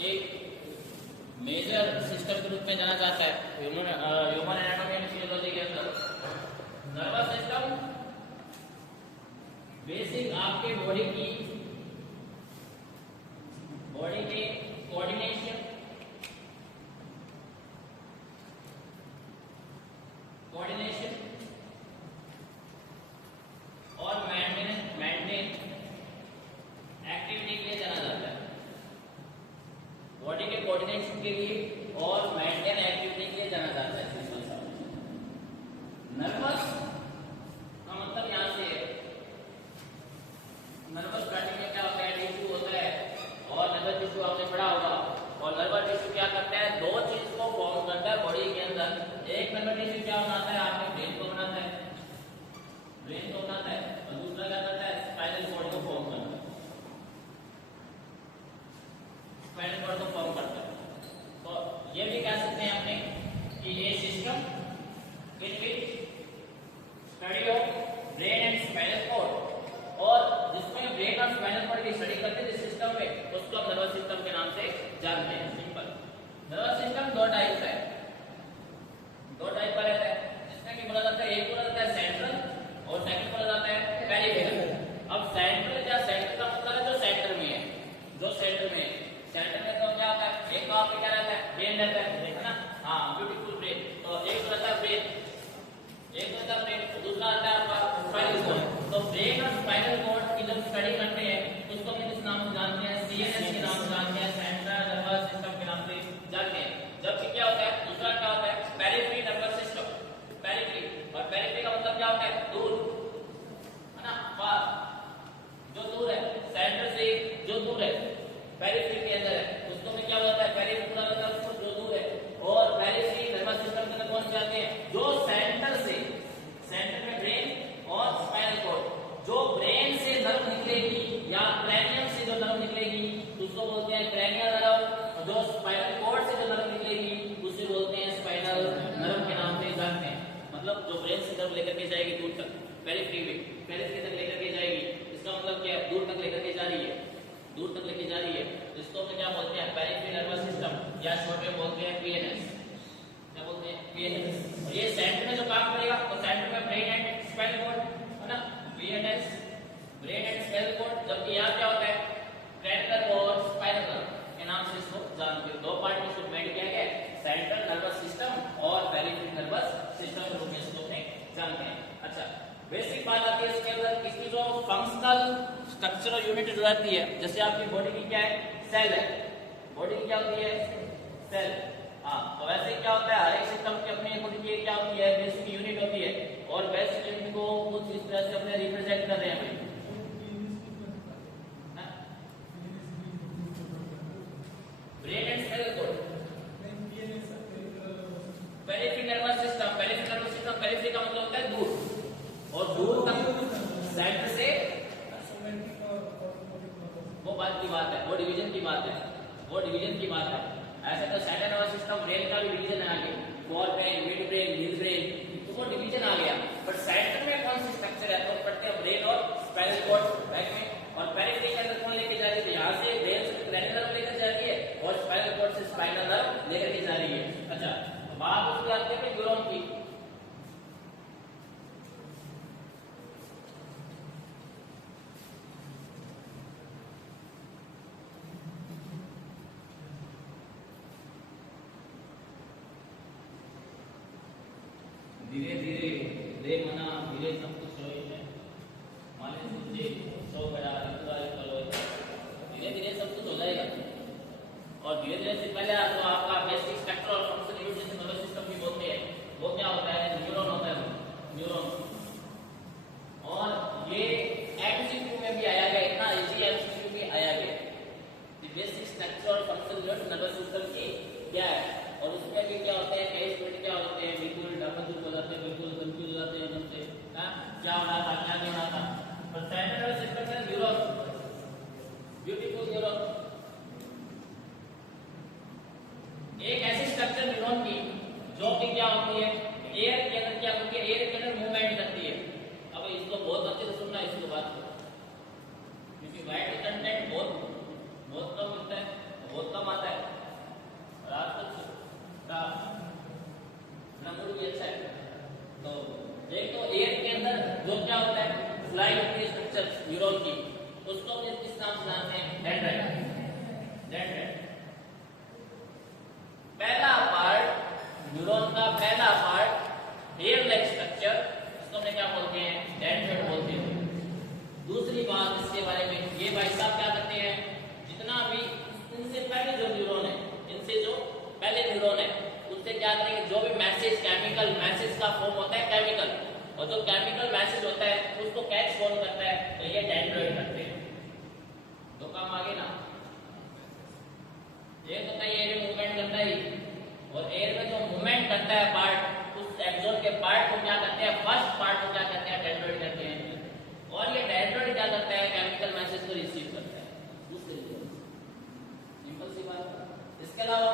एक major system के रूप में जाना जाता है ह्यूमन एनाटॉमी एंड फिजियोलॉजी के अंदर। नर्वस सिस्टम बेसिक आपके बॉडी के कोऑर्डिनेशन और मेंटेन एक्टिविटी के लिए जाना जाता है। बॉडी के कोऑर्डिनेशन के लिए और मेंटेन एक्टिविटी के लिए जाना जाता है। नर्वस का मतलब यहां से नर्वस बॉडी में क्या होता है, टिश्यू होता है और नर्वस टिश्यू आपने पढ़ा होगा। और नर्वस टिश्यू क्या करता है, दो चीज को फॉर्म करता है बॉडी के अंदर। एक नर्वस टिश्यू क्या बनाता है, आपके ब्रेन को बनाता है और दूसरा क्या करता है, स्पाइनल कॉर्ड को फॉर्म करता है। स्पाइनल कॉर्ड को फॉर्म करता है। तो ये भी कह सकते हैं आपने कि ये system in which study of brain and spinal cord, और जिसमें ब्रेन और स्पाइनल कॉर्ड की स्टडी करते हैं जिस सिस्टम में, उसको हम नर्वस सिस्टम के नाम से जानते हैं। सिंपल। नर्वस सिस्टम दो टाइप का रहता है, जिसमें कि बोला जाता है, एक बोला जाता है सेंट्रल और सेकंड बोला जाता है पेरिफेरल। अब सेंट्रल का मतलब है जो सेंटर में है, सेंटर में तो क्या होता है, एक तो आपके क्या रहता है, ब्रेन रहता है ना। हाँ, ब्यूटीफुल ब्रेन। तो एक रहता है ब्रेन, दूसरा आता है आपका स्पाइनल कॉर्ड। तो ब्रेन और स्पाइनल कॉर्ड की जब स्टडी करते हैं उसको हम किस नाम से जानते हैं, सीएनएस के नाम से जानते हैं, सेंट्रल नर्वस सिस्टम के नाम से जानते हैं। जबकि क्या होता है, दूसरा क्या होता है, पेरिफेरल नर्वस सिस्टम। पेरिफेरल, और पेरिफेरल का मतलब क्या होता है, दूर, है ना, पास, जो दूर है, सेंटर से जो दूर है, पेरिफेरल के अंदर है, उसको में क्या होता है, पेरिफेरल पूरा मतलब उसको जो दूर है। और पेरिफेरल नर्वस सिस्टम के अंदर कौन से आते हैं, जो सेंटर में ब्रेन और स्पाइनल कॉर्ड, जो ब्रेन से नर्व निकलेगी या क्रैनियम से जो नर्व निकलेगी उसको बोलते हैं क्रैनियल नर्व, और जो स्पाइनल कॉर्ड से जो नर्व निकलेगी उसे बोलते हैं स्पाइनल नर्व के नाम से जानते हैं। मतलब जो ब्रेन से नर्व लेकर के जाएगी दूर तक, पेरिफेरल तक लेकर के जाएगी, इसका मतलब क्या है, दूर तक लेकर के जा रही है, इसको हम क्या बोलते हैं, पेरिफेरल नर्वस सिस्टम, या शॉर्ट में बोलते हैं पीएनएस। क्या बोलते हैं, पीएनएस। और ये सेंटर में जो काम करेगा तो सेंटर में ब्रेन एंड स्पाइनल कॉर्ड, है ना, PNS, brain and spinal cord. जबकि यहाँ क्या होता है, क्रैनियल और स्पाइनल नर्व के नाम से इसको जानते हैं। दो पार्ट में डिवाइड किया गया है, सेंट्रल नर्वस सिस्टम और पेरिफेरल नर्वस सिस्टम के रूप में इसको जानते हैं। अच्छा, बेसिक बात आती है इसके अंदर, इसकी जो फंक्शनल स्ट्रक्चरल यूनिट जो रहती है, जैसे आपकी बॉडी की क्या है, सेल है, बॉडी की क्या होती है, सेल। हाँ, तो वैसे क्या होता है, हर एक सिस्टम की अपनी बॉडी की क्या होती है, बेसिक यूनिट होती है, और बेसिक यूनिट को कुछ इस तरह से अपने रिप्रेजेंट कर रहे हैं भाई। Brain and spinal cord, peripheral nervous system का मतलब होता है दूर, और दूर तक सेंटर से, वो बात की बात है, वो डिवीजन की बात है। ऐसे तो सेंट्रल नर्वस सिस्टम, ब्रेन का भी डिवीजन आ गया, fore brain, mid brain, mid brain, तो वो डिवीजन आ गया। बट सेंटर में कौन सी स्ट्रक्चर है, तो पढ़ते हैं ब्रेन और स्पाइनल कॉर्ड बैक में। और पेरिफेरल के अंदर कौन लेके जा रही है, यहाँ से ब्रेन से क्रैनियल नर्व लेकर जा रही है, और स्पाइनल कॉर्ड से स्पाइनल नर्व लेकर के जा रही है। अच्छा, बात उसकी आती है न्यूरॉन की। धीरे धीरे ब्रेन मना धीरे सब कुछ हो है, माने सुनते 100 बड़ा धीरे धीरे सब कुछ हो जाएगा। और धीरे धीरे से पहले तो आपका बेसिक स्ट्रक्चर और फंक्शन यूनिट जैसे नर्वस सिस्टम भी बोलते हैं, वो क्या होता है, न्यूरॉन होता है, न्यूरॉन। और ये एमसीक्यू में भी आया गया, इतना इजी एमसीक्यू में आया गया, बेसिक स्ट्रक्चर और फंक्शन यूनिट नर्वस सिस्टम की क्या है। और उसमें भी क्या होते हैं, कई स्टूडेंट क्या होते हैं, बिल्कुल डाकचूक हो जाते हैं, बिल्कुल कंफ्यूज हो जाते हैं एकदम से, क्या होना था क्या नहीं होना था। पर सेंट्रल नर्वस सिस्टम में न्यूरॉन, ब्यूटीफुल न्यूरॉन, एक ऐसी स्ट्रक्चर न्यूरॉन की जो कि क्या होती है, एयर के अंदर क्या होती है, एयर के अंदर मूवमेंट करती है। अब इसको बहुत अच्छे से सुनना, इसको बात को, क्योंकि वाइट कंटेंट बहुत कम मिलता है, बहुत कम आता है। खुदाई होती है स्ट्रक्चर न्यूरॉन की, उसको हम किस नाम से जानते हैं? डेंड्राइट। पहला पार्ट न्यूरॉन का पहला पार्ट हेयर लाइक स्ट्रक्चर, इसको हमने क्या बोलते हैं? डेंड्राइट बोलते हैं। दूसरी बात इसके बारे में, ये भाई साहब क्या करते हैं, जितना भी इनसे पहले जो न्यूरॉन है, इनसे जो पहले न्यूरॉन है, उससे क्या करेंगे, जो भी मैसेज केमिकल मैसेज का फॉर्म होता है केमिकल, और जो केमिकल मैसेज होता है उसको कैच कौन करता है? तो ये डेंड्राइट करते हैं। दो काम आगे ना, ये तो कहीं एयर मूवमेंट करता है, और एयर में जो मूवमेंट करता है पार्ट, उस एक्सोन के पार्ट को क्या करते हैं? फर्स्ट पार्ट को क्या करते हैं? डेंड्राइट करते हैं। और ये डेंड्राइट क्या करता है? केमिकल मैसेज को रिसीव करता है। सिंपल सी बात। इसके अलावा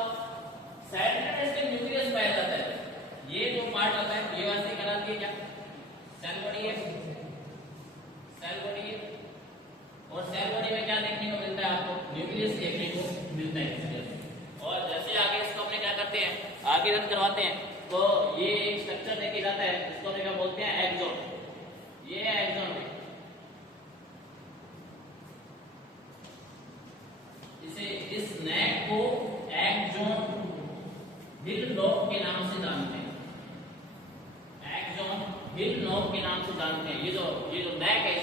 साइटोप्लाज्म न्यूक्लियस पाया जाता है, ये जो पार्ट होता है ये वैसे कहलाती है क्या? सेल बॉडी है, सेल बॉडी है, और सेल बॉडी में क्या देखने को मिलता है आपको? न्यूक्लियस देखने को मिलता है। और जैसे आगे इसको अपने क्या करते हैं, आगे रन करवाते हैं, तो ये एक स्ट्रक्चर देखे जाता है, इसको हम क्या बोलते हैं? एक्सोन। ये है एक्सोन। इसे इस नेक को एक्सोन हिल नोक के नाम से जानते हैं। एक्सोन हिल नोक के नाम से जानते हैं। ये जो नेक है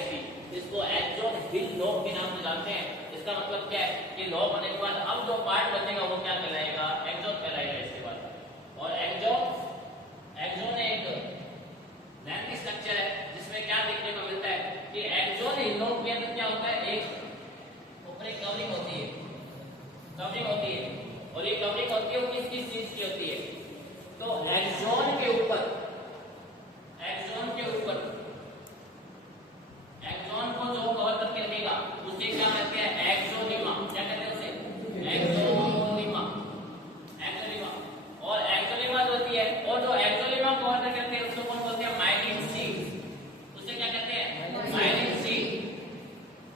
इसको एक्सोन हिल नोक के नाम से जानते हैं। इसका मतलब क्या है कि लॉक होने के बाद अब जो पार्ट बनेगा वो क्या कहलाएगा? एक्सोन कहलाएगा इसके बाद। और एक्सोन एक लेंथी स्ट्रक्चर है जिसमें क्या देखने को मिलता है कि एक्सोन हिल नोक के अंदर क्या होता है? एक ऊपर एक कवरिंग होती है, कवरिंग होती है, और ये कवरिंग होती है वो किस किस चीज की होती है? तो एक्सोन के ऊपर, एक्सोन के ऊपर, एक्सोन को जो कवर करके रखेगा उसे क्या कहते हैं? एक्सोनिमा। क्या कहते हैं उसे? एक्सोनिमा। एक्सोनिमा। और एक्सोनिमा जो होती है, और जो एक्सोनिमा कवर करके रखते हैं उसको कौन बोलते हैं? Myelin sheath. उसे क्या कहते हैं? Myelin sheath.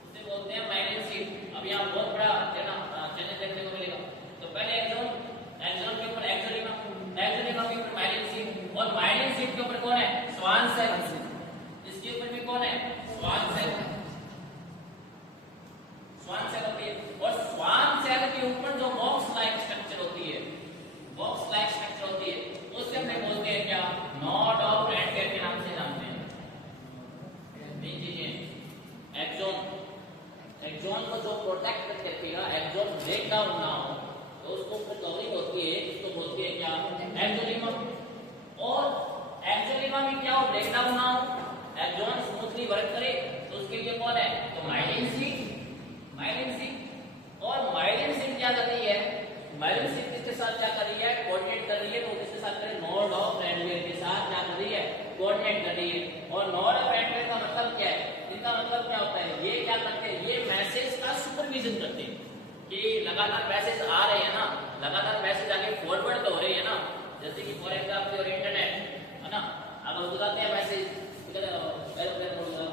उसे बोलते हैं माइलिन शीट। अब यहाँ बहुत बड़ा चैनल देखने को मिलेगा। तो पहले एक्सोन के ऊपर एक्सोनिमा, एक्सोनिमा के ऊपर माइलिन शीट, और माइलिन शीट के ऊपर कौन है? Schwann cell. इसके ऊपर भी कौन है? Schwann cell. स्वान सेल होती है, और स्वान सेल के ऊपर जो बॉक्स लाइक स्ट्रक्चर होती है, बॉक्स लाइक स्ट्रक्चर होती है, उससे हमने बोलते हैं क्या? नोड ऑफ रैडकेर के नाम से जानते हैं। एक्सोन, एक्सोन को जो प्रोटेक्ट करके रखेगा, एक्सोन ब्रेक डाउन ना हो, तो उसको ऊपर कवरिंग होती है, इसको बोलते हैं क्या? एक्सोनिमा। और एक्सोनिमा में क्या हो? ब्रेक डाउन ना हो, एक्सोन स्मूथली वर्क करे, तो उसके लिए कौन है? तो माइलिन शीट। Myelin sheath. और माइलिन शीट क्या कर रही है? माइलिन शीट किसके साथ क्या कर रही है? कोऑर्डिनेट कर रही है। तो किसके साथ कर रही है? नोड ऑफ रैडकेर के साथ क्या कर रही है? कोऑर्डिनेट कर रही है। और नोड ऑफ रैडकेर का मतलब क्या है? इनका मतलब क्या होता है? ये क्या करते हैं? ये मैसेज का सुपरविजन करते हैं कि लगातार मैसेज आ रहे हैं ना, लगातार मैसेज आगे फॉरवर्ड तो हो रहे हैं ना। जैसे कि फॉर एग्जांपल योर इंटरनेट है ना, अगर बुलाते हैं मैसेज एरोप्लेन मोड है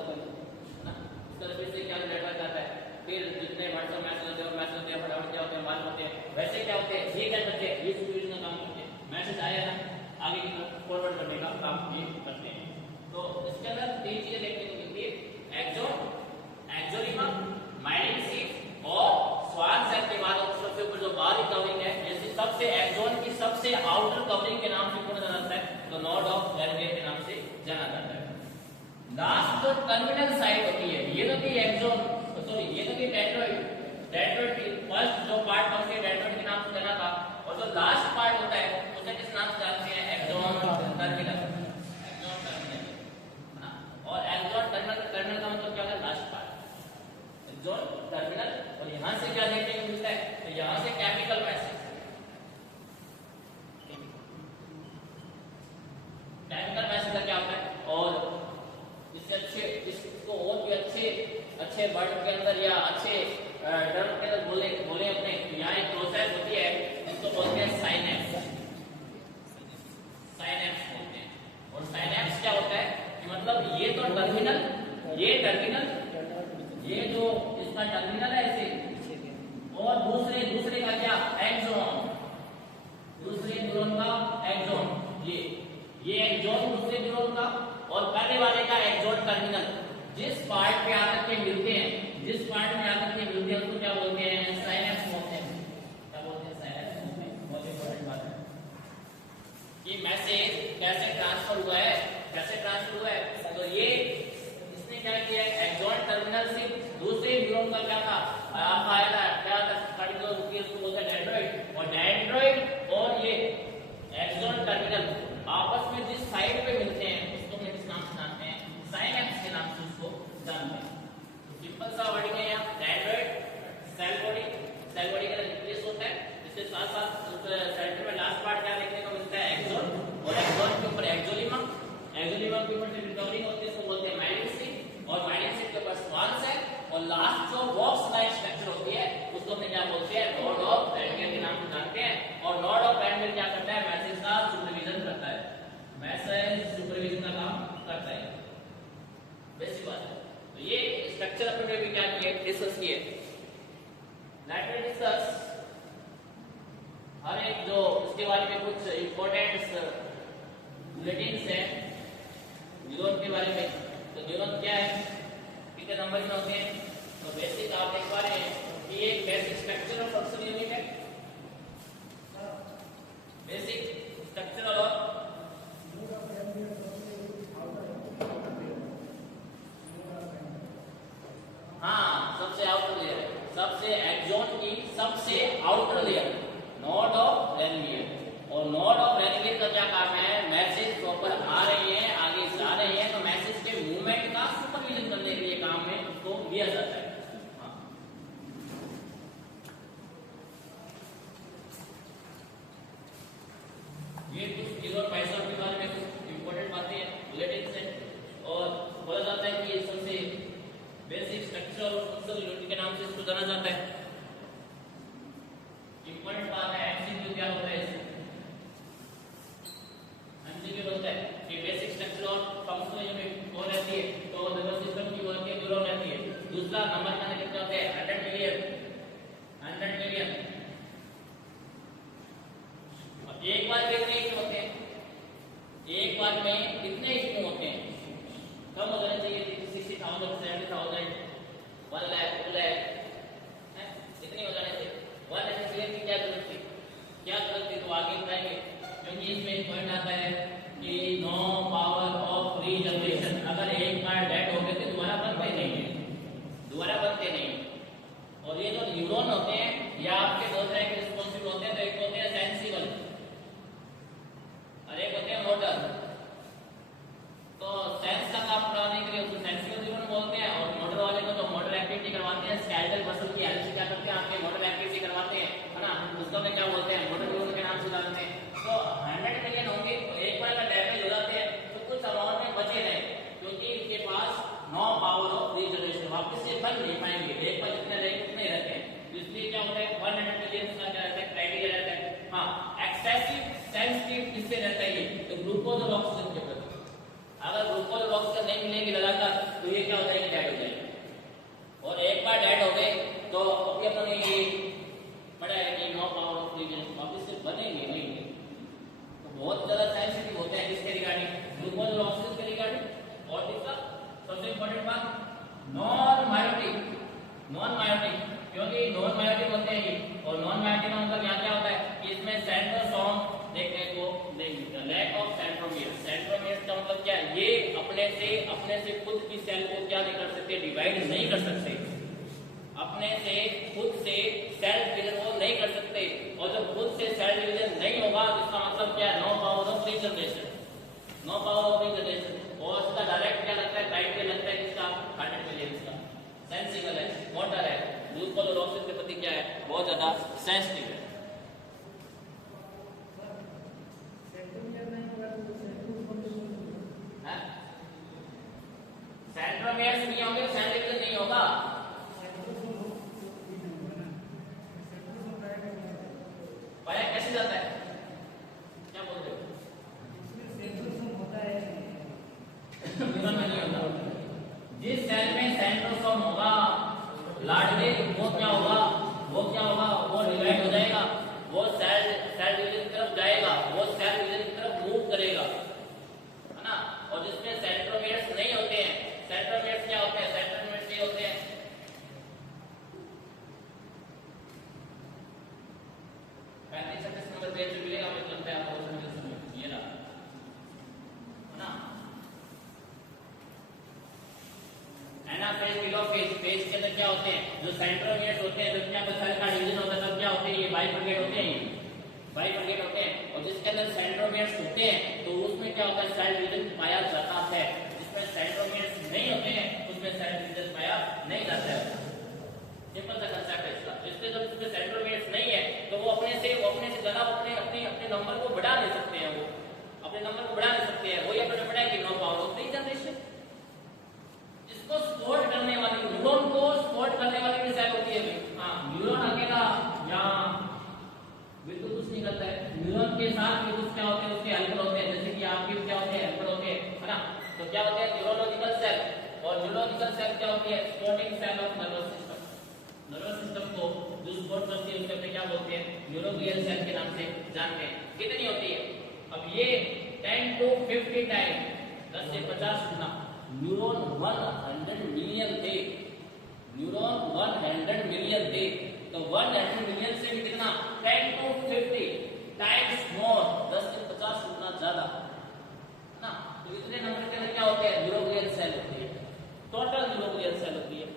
ना, इसका फिर से क्या नेटवर्क आता है, फिर जितने व्हाट्सएप मैसेज होते हैं मैसेज होते हैं फटाफट क्या होते हैं बात होते हैं। वैसे क्या होते हैं? ये क्या करते हैं? ये सुपरविजन का काम करते हैं। मैसेज आया ना, आगे की तरफ फॉरवर्ड करने का काम ये करते हैं। तो इसके अंदर तीन चीजें देखने को मिलती है: एक्सोन, एक्सोनिमा, माइलिन शीट और स्वान सेल के बाद सबसे ऊपर जो बाहरी कवरिंग है, जैसे सबसे एक्सोन की सबसे आउटर कवरिंग के नाम से कौन जाना जाता है? तो नोड ऑफ रैडकेर के नाम से जाना जाता है। लास्ट जो टर्मिनल साइट होती है, ये तो थी एक्सोन, सॉरी ये तो थी डेंड्राइट। डेंड्राइट की फर्स्ट जो पार्ट था उसे डेंड्राइट के नाम से जाना था, और जो लास्ट पार्ट होता है उसे किस नाम से जानते हैं? Axon terminal. एक्सोन टर्मिनल है ना। और एक्सोन टर्मिनल, टर्मिनल का मतलब क्या होता है? Last part. Axon terminal. और यहां से क्या देखने को मिलता है? तो यहां से केमिकल मैसेज, केमिकल मैसेज का क्या होता है? और इससे अच्छे, इसको और भी अच्छे वर्ड के अंदर या अच्छे टर्म के अंदर बोले अपने, यहाँ एक प्रोसेस होती है जिसको बोलते हैं साइनेप्स। साइनेप्स बोलते हैं। और साइनेप्स क्या होता है कि मतलब ये तो टर्मिनल, ये टर्मिनल, ये जो इसका टर्मिनल है इसे, और दूसरे का क्या? एक्सोन। दूसरे न्यूरॉन का एक्सोन, ये एक्सोन दूसरे न्यूरॉन का, और पहले वाले का एक्सोन टर्मिनल। जिस पार्ट पे आकर के मिलते हैं, जिस पार्ट में आकर के मिलते हैं उसको क्या बोलते हैं? साइनेप्स बोलते हैं। क्या बोलते हैं? साइनेप्स बोलते हैं। बहुत इंपॉर्टेंट बात है कि मैसेज कैसे ट्रांसफर हुआ है, कैसे ट्रांसफर हुआ है। तो ये इसने क्या किया, एक्सॉन टर्मिनल से दूसरे न्यूरॉन का क्या था, आपका आया था क्या था, पर्टिकुलर उसको बोलते हैं डेंड्राइट, और डेंड्राइट और ये एक्सॉन टर्मिनल आपस में जिस साइड पे मिलते हैं उसको हम किस नाम से जानते हैं? साइनेप्स के नाम से उसको जानते हैं। सिंपल सा वर्ड है यहाँ, डेंड्राइट सेल बॉडी का न्यूक्लियस होता है, इसके साथ साथ सेंटर में लास्ट पार्ट क्या देखने को मिलता है? एक्सॉन, और एक्सॉन के ऊपर एक्सोलिमा, एक्सोलिमा के ऊपर से रिकवरिंग होती है, इसको बोलते हैं माइलिन सीट, और माइलिन सीट के ऊपर स्वान सेल, और लास्ट जो बॉक्स लाइक स्ट्रक्चर होती है उसको हम क्या बोलते हैं? नोड ऑफ रैनगर के नाम से जानते हैं। और नोड ऑफ रैनगर क्या करता है? मैसेज का सुपरविजन करता है, मैसेज सुपरविजन का काम करता है। बेसिक बात है। तो ये स्ट्रक्चर अपन ने भी क्या किया, डिस्कस किए। लेट मी डिस्कस हर एक जो इसके बारे में कुछ इंपॉर्टेंट बुलेटिन्स है न्यूरॉन के बारे में। तो न्यूरॉन क्या है, कितने नंबर में होते हैं? तो बेसिक आप देख पा रहे हैं कि ये बेसिक स्ट्रक्चर और फंक्शन यूनिट है, बेसिक स्ट्रक्चर और हाँ सबसे आउटर लेयर, सबसे एक्सॉन की सबसे आउटर लेयर नोड ऑफ रैनगर। और नोड ऑफ रैनगर का क्या काम है? मैसेज प्रॉपर आ रही है, आगे जा रही है, तो मैसेज के मूवमेंट का सुपरविजन करने के लिए काम में उसको दिया जाता है। हाँ। ये कुछ न्यूरॉन बाइसॉन के बारे में कुछ इंपॉर्टेंट बातें हैं, बुलेटिन्स हैं, और बोला जाता है कि ये सबसे बेसिक स्ट्रक्चर और फंक्शनल यूनिट के नाम से इसको जाना जाता है। इंपॉर्टेंट बात है, एमसीक्यू क्या होता है? एमसीक्यू होता है कि बेसिक स्ट्रक्चर और फंक्शनल यूनिट कौन रहती है? तो नर्वस सिस्टम की होती है, न्यूरॉन रहती है। दूसरा नंबर का कितने होते हैं? 100 मिलियन। एक बार में कितने इसमें होते हैं? एक बार में कितने इसमें होते हैं? कम हो जाने चाहिए 60,000, 70,000, 1 लाख, 2 लाख, इतनी हो जाने चाहिए। 1 मिलियन की क्या जरूरत थी? क्या जरूरत थी? तो आगे बताएंगे, क्योंकि इसमें एक पॉइंट आता है कि नो पावर ऑफ रीजनरेशन। अगर एक बार डेड हो गए तो दोबारा बनते नहीं है, दोबारा बनते नहीं। और ये जो न्यूरॉन होते हैं ये आपके दो तरह के रिस्पॉन्सिबल होते हैं। तो एक होते हैं सेंसिबल और एक होते हैं मोटर। तो सेंस का काम कराने के लिए उसको सेंसिबल न्यूरॉन बोलते हैं, और मोटर वाले को तो मोटर एक्टिविटी करवाते हैं, स्केलेटल मसल की हेल्प से क्या करते हैं? आपके मोटर एक्टिविटी करवाते हैं, है ना, उसको में क्या बोलते हैं? मोटर न्यूरॉन के नाम से जानते हैं। तो 100 मिलियन होंगे, तो एक बार अगर डैमेज हो जाते हैं तो कुछ अमाउंट में बचे रहे, क्योंकि इनके पास नो पावर ऑफ रीजनरेशन, वापस से बन नहीं पाएंगे। एक बार जितने रहे उतने रहते हैं। इसलिए क्या होता है? 100 मिलियन का क्या रहता है? क्राइटेरिया रहता है। हाँ, एक्सेसिव सेंसिटिव किससे रहता है? ये तो ग्लूकोज और ऑक्सीजन के प्रति। अगर ग्लूकोज और ऑक्सीजन नहीं मिलेगी लगातार तो ये क्या हो जाएगी? डेड हो जाएगी। और एक बार डेड हो गए तो अभी अपन ये पढ़ा है कि नो पावर ऑफ रीजनरेशन, वापस से बनेंगे नहीं। तो बहुत ज्यादा सेंसिटिव होते हैं इसके रिगार्डिंग, ग्लूकोज और ऑक्सीजन के रिगार्डिंग। और तीसरा सबसे इंपॉर्टेंट बात, नॉन मायोटिक, क्योंकि नॉन मायोटिक होते हैं ये। और नॉन मायोटिक का मतलब यहाँ क्या होता है कि इसमें सेंट्रोसोम देखने को नहीं मिलता, लैक ऑफ सेंट्रोमियर। सेंट्रोमियर का मतलब क्या है? ये अपने से खुद की सेल को क्या नहीं कर सकते? डिवाइड नहीं कर सकते, अपने से खुद से सेल डिवीजन को नहीं कर सकते। और जब खुद से सेल डिवीजन नहीं होगा तो इसका मतलब क्या है? No power of regeneration, no power of regeneration. और इसका डायरेक्ट क्या लगता है? क्राइटेरिया लगता है किसका? 100 मिलियन का। सेंसिबल है, मोटर है, ग्लूकोज और ऑक्सीजन के प्रति क्या है? बहुत ज्यादा सेंसिटिव है। सेंट्रोमियर्स नहीं होंगे, सेल डिवीजन नहीं होगा। पाया कैसे जाता है? क्या बोलते हो? नहीं होता। जिस सेल में सेंट्रोसोम होगा लाडले, वो क्या होगा? वो डिवाइड हो जाएगा, वो सेल डिवीजन की तरफ जाएगा, वो सेल डिवीजन की तरफ मूव करेगा, है ना। और जिसमें सेंट्रोमियर्स नहीं होते हैं, सेंट्रोमियर्स क्या होते पेज टेलोफेज, पेज के अंदर क्या होते हैं जो सेंट्रोमियर्स होते हैं, जब क्या सेल का डिवीजन होता है तब क्या होते हैं ये बाइफरकेट होते हैं, बाइफरकेट होते हैं। और जिसके अंदर सेंट्रोमियर्स होते हैं तो उसमें क्या होता है सेल डिवीजन पाया जाता है, जिसमें सेंट्रोमियर्स नहीं होते हैं उसमें सेल डिवीजन पाया नहीं जाता है। सिंपल सा कांसेप्ट है इसका। इसके जब उसमें सेंट्रोमियर्स नहीं है तो वो अपने से ज्यादा अपने नंबर को बढ़ा नहीं सकते हैं, वो अपने नंबर को बढ़ा नहीं सकते हैं, वही अपने बढ़ाएंगे 9 पावर ऑफ 3 जनरेशन। इसको सपोर्ट करने वाली न्यूरॉन को सपोर्ट करने वाली भी सेल होती है भाई। हां न्यूरॉन अकेला यहां बिल्कुल कुछ नहीं करता है, न्यूरॉन के साथ भी कुछ क्या होते हैं उसके हेल्पर होते हैं, जैसे कि आपके क्या होते हैं हेल्पर होते हैं, है ना। तो क्या होते हैं न्यूरोलॉजिकल सेल, और न्यूरोलॉजिकल सेल क्या होती है supporting cell of nervous system. Nervous system को जो सपोर्ट करती है उसे क्या बोलते हैं न्यूरोग्लियल सेल के नाम से जानते हैं। कितनी होती है अब ये 10 to 50 टाइम 10 से 50 गुना न्यूरॉन 100 मिलियन थे, न्यूरॉन 100 मिलियन थे, तो 100 मिलियन से भी कितना 10 to 50 टाइम्स मोर 10 से 50 गुना ज्यादा ना। तो इतने नंबर के अंदर क्या होते हैं न्यूरोग्लियल सेल होती है, टोटल न्यूरोग्लियल सेल होती है।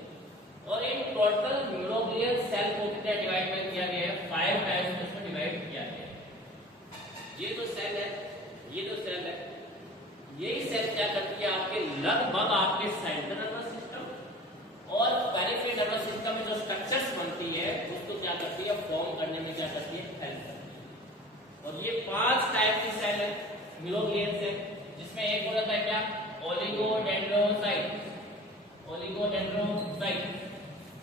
और इन टोटल न्यूरोग्लियल सेल को कितने डिवाइड में किया गया है 5 टाइम्स में डिवाइड किया गया है। ये जो सेल है, ये जो सेल है, यही सेल क्या करती है आपके लगभग आपके सेंट्रल नर्वस सिस्टम और पेरिफेरल नर्वस सिस्टम में जो स्ट्रक्चर्स बनती है उसको क्या करती है फॉर्म करने में क्या करती है हेल्प करती है। और ये 5 टाइप की सेल है न्यूरोग्लियल सेल, जिसमें एक हो जाता है क्या ओलिगोडेंड्रोसाइट, ओलिगोडेंड्रोसाइट,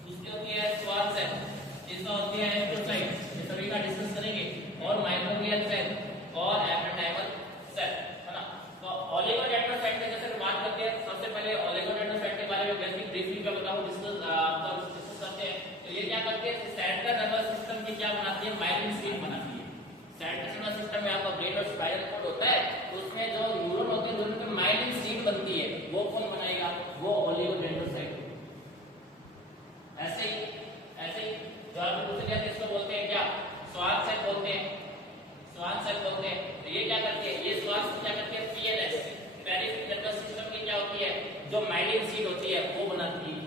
उसकी होती है स्वार्म सेल, इसका होती है एस्ट्रोसाइट, ये सभी का डिस्कस करेंगे, और माइक्रोग्लियल सेल और एपेंडाइमल सेल, है ना। तो ओलिगोडेंड्रोसाइट में जैसे बात करते हैं, सबसे पहले ओलिगोडेंड्रोसाइट के बारे में बेसिक ब्रीफली क्या बताऊं, डिस्कस करते हैं। तो ये क्या करते हैं सेंट्रल नर्वस सिस्टम की क्या बनाती है माइलिन शीट बनाती है। सेंट्रल नर्वस सिस्टम में आपका ब्रेन और स्पाइनल कॉर्ड होता है, तो उसमें जो न्यूरॉन होते हैं न्यूरॉन में माइलिन शीट बनती है, वो कौन बनाएगा वो ओलिगोडेंड्रोसाइट। ऐसे ही जो आप दूसरे क्या इसको बोलते हैं क्या स्वार्म सेल बोलते हैं, स्वार्म सेल बोलते हैं। तो ये क्या करते हैं ये स्वार्म क्या करते हैं पीएनएस पेरिफेरल नर्वस सिस्टम की क्या होती है जो माइलिन शीट होती है वो बनाती है।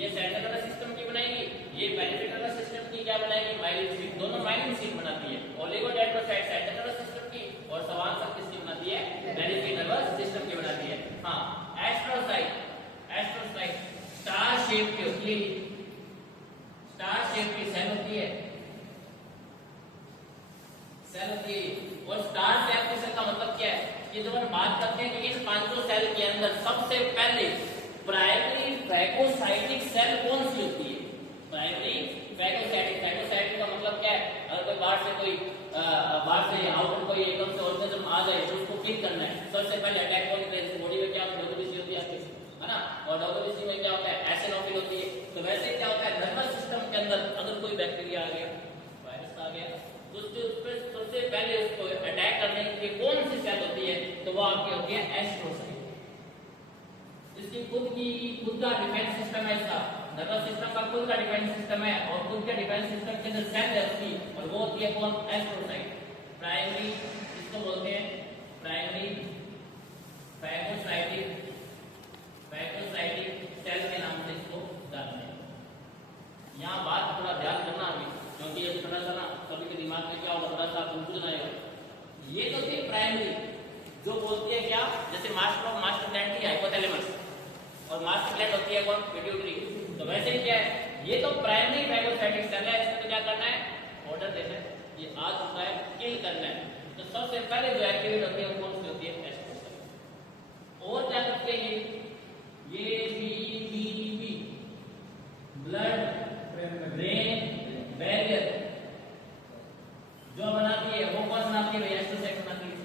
ये सेंट्रल नर्वस सिस्टम की बनाएगी, ये पेरिफेरल नर्वस सिस्टम की क्या बनाएगी माइलिन शीट, दोनों माइलिन शीट बनाती है। ओलिगोडेंड्रोसाइट सेंट्रल नर्वस सिस्टम की और स्वार्म सेल किसकी बनाती है पेरिफेरल नर्वस सिस्टम की बनाती है। हां एस्ट्रोसाइट, एस्ट्रोसाइट स्टार शेप की होती है, स्टार शेप की सेल होती है, सेल होती है। और स्टार शेप की सेल का मतलब क्या है कि जब हम बात करते हैं कि इन 500 सेल के अंदर सबसे पहले प्राइमरी फैगोसाइटिक सेल कौन सी होती है, प्राइमरी फैगोसाइटिक, फैगोसाइटिक का मतलब क्या है अगर कोई बाहर से आउटर कोई एकदम से ऑर्गेनिज्म आ जाए तो उसको किल करना है, सबसे पहले अटैक कौन करेगा, जैसे बॉडी में क्या डब्ल्यूबीसी होती है है ना, और डब्ल्यूबीसी में क्या होता है एसिनोफिल होती है। तो वैसे ही क्या होता है नर्वस सिस्टम के अंदर अगर कोई बैक्टीरिया आ गया, वायरस आ गया, तो उसके सबसे पहले उसको अटैक करने के लिए कौन सी सेल होती है तो वो आपकी होती है एस्ट्रोसाइट। इसकी खुद का डिफेंस सिस्टम है, इसका नर्वस सिस्टम का खुद का डिफेंस सिस्टम है, और खुद के डिफेंस सिस्टम के अंदर सेल है उसकी, और वो होती है कौन एस्ट्रोसाइट। प्राइमरी इसको बोलते हैं प्राइमरी फैगोसाइटिक, फैगोसाइटिक सेल के नाम से इसको जानते हैं। यहाँ बात थोड़ा ध्यान करना अभी, क्योंकि ये थोड़ा सा ना सभी के दिमाग में क्या होगा थोड़ा सा कंफ्यूजन आएगा। ये तो थी प्राइमरी जो बोलती है क्या, जैसे मास्टर ग्लैंड की हाइपोथैलेमस और मास्टर ग्लैंड होती है कौन पिट्यूटरी। तो वैसे ही क्या है ये तो प्राइमरी फैगोसाइटिक सेल है, इसको क्या करना है ऑर्डर देना है, ये आ चुका है किल करना है। तो सबसे पहले जो एक्टिवेट होती है वो कौन सी होती है एस्ट्रोसाइट। और क्या करते हैं ये बीबीबी ब्लड ब्रेन बैरियर जो बनाती है वो कौन बनाती है एस्ट्रोसाइट बनाती है।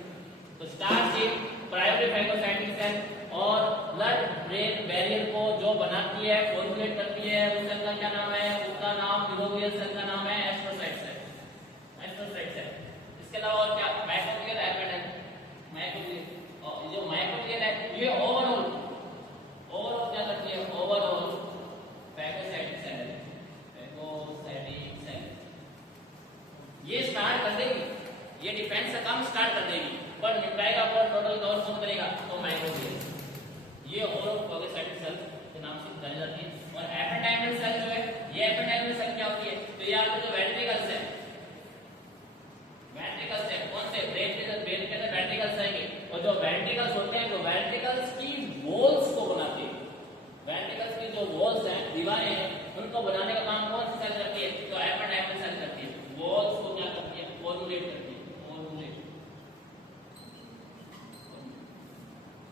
तो star shape primary phagocytic cell और ब्लड ब्रेन बैरियर को जो बनाती है फॉर्मुलेट करती है उस सेल का क्या नाम है, उसका नाम न्यूरोग्लियल सेल का नाम है एस्ट्रोसाइट सेल, एस्ट्रोसाइट सेल। इसके अलावा और क्या माइक्रोग्लियल एपेंडाइमल, माइक्रोग्लियल और जो माइक्रोग्लियल है ये ओवरऑल क्या करती है ओवरऑल फैगोसाइटिक सेल है, फैगोसाइटिक सेल ये स्टार्ट कर देगी, ये डिफेंस का काम स्टार्ट कर देगी, पर निपटाएगा और टोटल कवर कौन करेगा तो माइक्रोग्लियल। ये ओवरऑल फैगोसाइटिक सेल के नाम से जानी जाती है। दीवारें हैं उनको बनाने का काम कौन सी सेल करती है? तो एपेंडाइमल सेल करती है। वॉल्स को क्या करती है? फॉर्मुलेट करती है। फॉर्मुलेट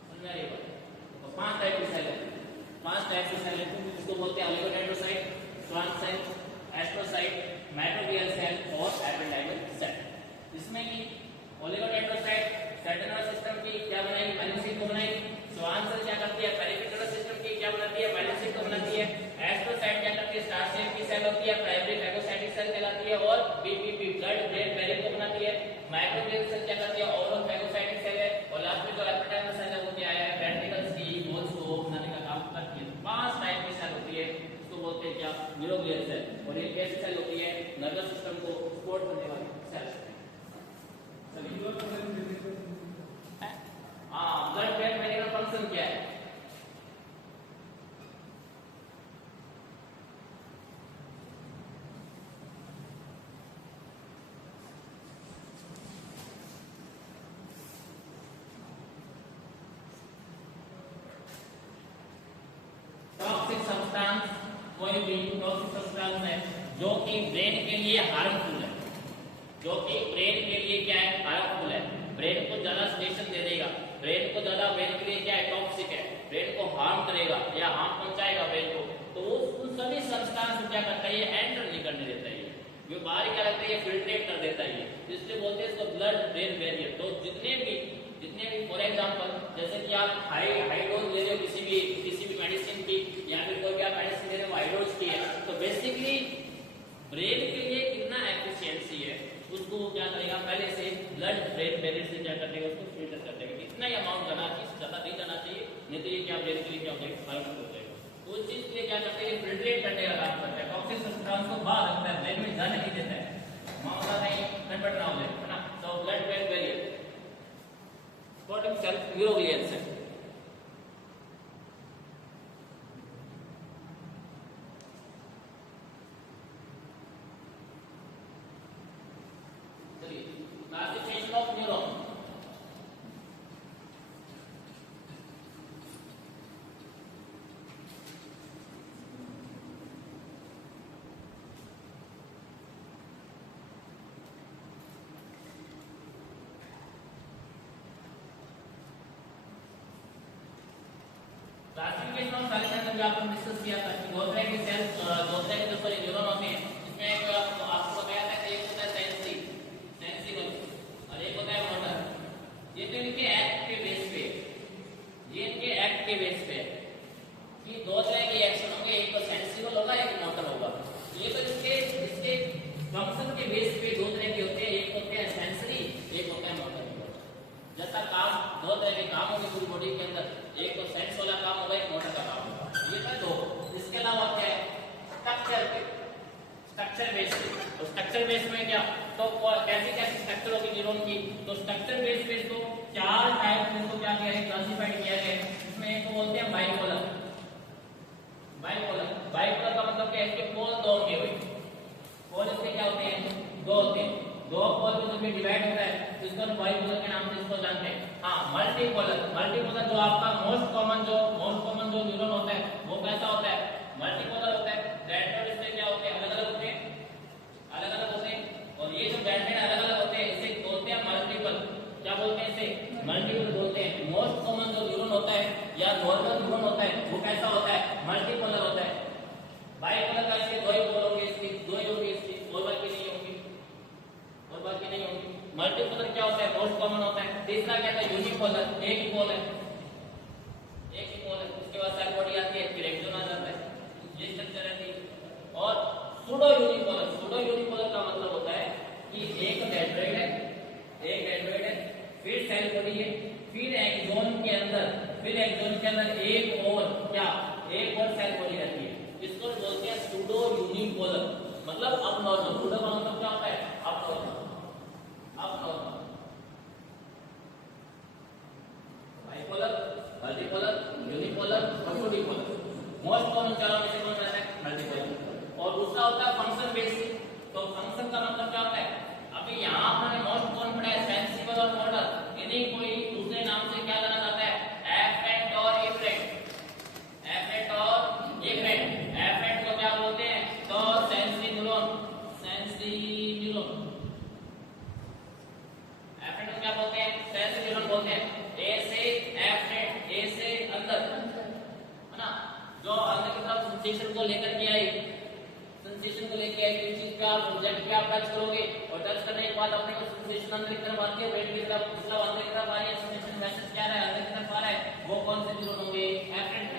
समझ रहे हो? तो 5 टाइप की सेल है, 5 टाइप की सेल है। इसको बोलते हैं oligodendrocyte, Schwann cell, astrocyte, microbial cell और एपेंडाइमल सेल। इसमें की ओलिगोडेंड्रोसाइट सेंट्रल नर्वस सिस्टम की क्या बनाएगी? माइलिन को बनाएगी। श्वान सेल क्या करती है? पेरिफेरल नर्वस सिस्टम की क्या बनाती है? माइलिन को बनाती है। एस्ट्रोसाइट क्या करती है? स्टार शेप की सेल होती है, प्राइमरी फैगोसाइटिक सेल कहलाती है और बीपीपी ब्लड ब्रेन बैरियर को बनाती है। माइक्रोबियल सेल क्या करती है? ओवरऑल फैगोसाइटिक सेल है। और लास्ट में जो एपेंडाइमल सेल है वो क्या है? वेंट्रिकल्स की वॉल्स को बनाने का काम करती है। 5 टाइप की सेल होती है, इसको बोलते हैं क्या? Neuroglial cell. और ये कैसी सेल होती है? नर्वस सिस्टम को सपोर्ट करने वाली सेल। हाँ, ब्लड ब्रेन बैरियर का फंक्शन क्या है? टॉक्सिक सब्सटेंस, कोई भी टॉक्सिक सब्सटेंस है जो कि ब्रेन के लिए हार्मफुल है, जो कि ब्रेन के लिए क्या है? हार्मफुल है, ब्रेन को ज्यादा स्टेशन दे देगा, ब्रेन को ज्यादा, ब्रेन के लिए क्या है? टॉक्सिक है, ब्रेन को हार्म करेगा या हार्म पहुंचाएगा ब्रेन को, तो उन सभी सब्सटेंस को क्या करता है? ये एंटर नहीं करने देता है, ये बाहर क्या लगता है? ये फिल्ट्रेट कर देता है, इसलिए बोलते हैं इसको ब्लड ब्रेन बैरियर। तो जितने भी फॉर एग्जांपल जैसे कि आप हाई डोज ले रहे हो किसी भी मेडिसिन की, या फिर कोई भी आप मेडिसिन ले रहे हो हाई डोज की है, तो बेसिकली ब्रेन के लिए कितना एफिशिएंसी है उसको क्या करेगा? पहले से ब्लड ब्रेन बैरियर से क्या कर देगा? उसको फिल्टर कर देगा। इतना ही अमाउंट जाना चाहिए, ज्यादा नहीं जाना चाहिए, नहीं तो ये क्या ब्रेन के लिए क्या हो जाएगा? हार्मफुल हो जाएगा। तो उस चीज के लिए क्या करते हैं? फिल्ट्रेट करने का काम करता है, टॉक्सिक सब्सटेंस को बाहर रखता है, ब्रेन में जाने नहीं देता है, मामला नहीं कन्वर्ट ना हो जाए, है ना? तो blood brain barrier supporting cell, neuroglial cell. Classification of neuron. Classification of cell के अंदर भी आपने डिस्कस किया था कि दो तरह के सेल, दो तरह के जो सॉरी न्यूरॉन होते हैं, इसमें एक आपको बताया था कि एक होता है सेंसिबल और एक होता है मोटर। ये तो इनके एक्ट के बेस पे, ये इनके एक्ट के बेस पे कि दो तरह के एक्शन होंगे, एक तो सेंसिबल होगा एक मोटर होगा। ये तो इसके फंक्शन के बेस पे दो तरह के होते हैं, एक होते हैं सेंसरी, एक होता है मोटर। जैसा काम दो तरह के काम होंगे पूरी बॉडी के अंदर, एक तो सेंस वाला काम होगा, एक मोटर का काम होगा, ये तो दो। इसके अलावा क्या है? स्ट्रक्चर बेस पे। तो स्ट्रक्चर बेस में क्या? तो कैसी कैसी स्ट्रक्चर होगी न्यूरॉन की? तो स्ट्रक्चर बेस पे इसको 4 टाइप में इसको क्या किया है? क्लासिफाइड किया है। इसमें एक को बोलते हैं बाइपोलर। बाइपोलर का मतलब क्या है? इसके पोल दो होंगे भाई, पोल इसके क्या होते हैं? दो होते हैं, दो पोल में जब ये डिवाइड होता है तो इसको बाइपोलर के नाम से इसको जानते हैं। हाँ, मल्टीपोलर जो आपका मोस्ट कॉमन जो न्यूरॉन होता है वो कैसा होता है? मल्टीपोलर होता है। बैंडेड इससे क्या होते हैं? अलग अलग होते हैं। और ये जो बैंडेड अलग अलग होते हैं इसे बोलते हैं मल्टीपल। क्या बोलते हैं इसे? मल्टीपल बोलते हैं। मोस्ट कॉमन जो न्यूरॉन होता है या नॉर्मल न्यूरॉन होता है वो कैसा होता है? मल्टीपोलर होता है। बाइपोलर का इसके दो ही पोल होंगे, इसकी दो ही होंगे, इसकी और बाकी नहीं होंगी। मल्टीपोलर क्या होता है? मोस्ट कॉमन होता है। तीसरा क्या है? यूनिपोलर, एक ही पोल है। उसके बाद सेल बॉडी आती है, फिर एक्सॉन आ जाता है, ये स्ट्रक्चर रहती है। और सूडो यूनिपोलर का मतलब होता है कि एक डेंड्राइट है, फिर सेल बॉडी है, फिर एक्सॉन के अंदर एक और सेल बॉडी रहती है, जिसको बोलते हैं सूडो यूनिपोलर, मतलब अबनॉर्मल। सूडो का मतलब क्या होता है? अबनॉर्मल। बाइपोलर, मल्टीपोलर, यूनिपोलर और सूडोपोलर। मोस्ट कॉमन चारों में से कौन रहता है? मल्टीपोलर। और दूसरा होता है फंक्शन बेसिस। तो फंक्शन का मतलब क्या होता है? अभी यहाँ पर मोस्ट कॉमन पड़ा है सेंसिबल और मोटर, यदि कोई दूसरे नाम से क्या जाना जाता है? एफरेंट और इफरेंट। को लेकर के आई, सेंसेशन को लेके आई, किस चीज पे आप ऑब्जेक्ट पे आप टच करोगे और टच करने के बाद अपने को सेंसेशन अंदर की तरफ आती है, ब्रेन की तरफ, मतलब अंदर की तरफ आ रही है, सेंसेशन मैसेज क्या रहा है अंदर की तरफ आ रहा है, वो कौन से न्यूरॉन होंगे? एफरेंट,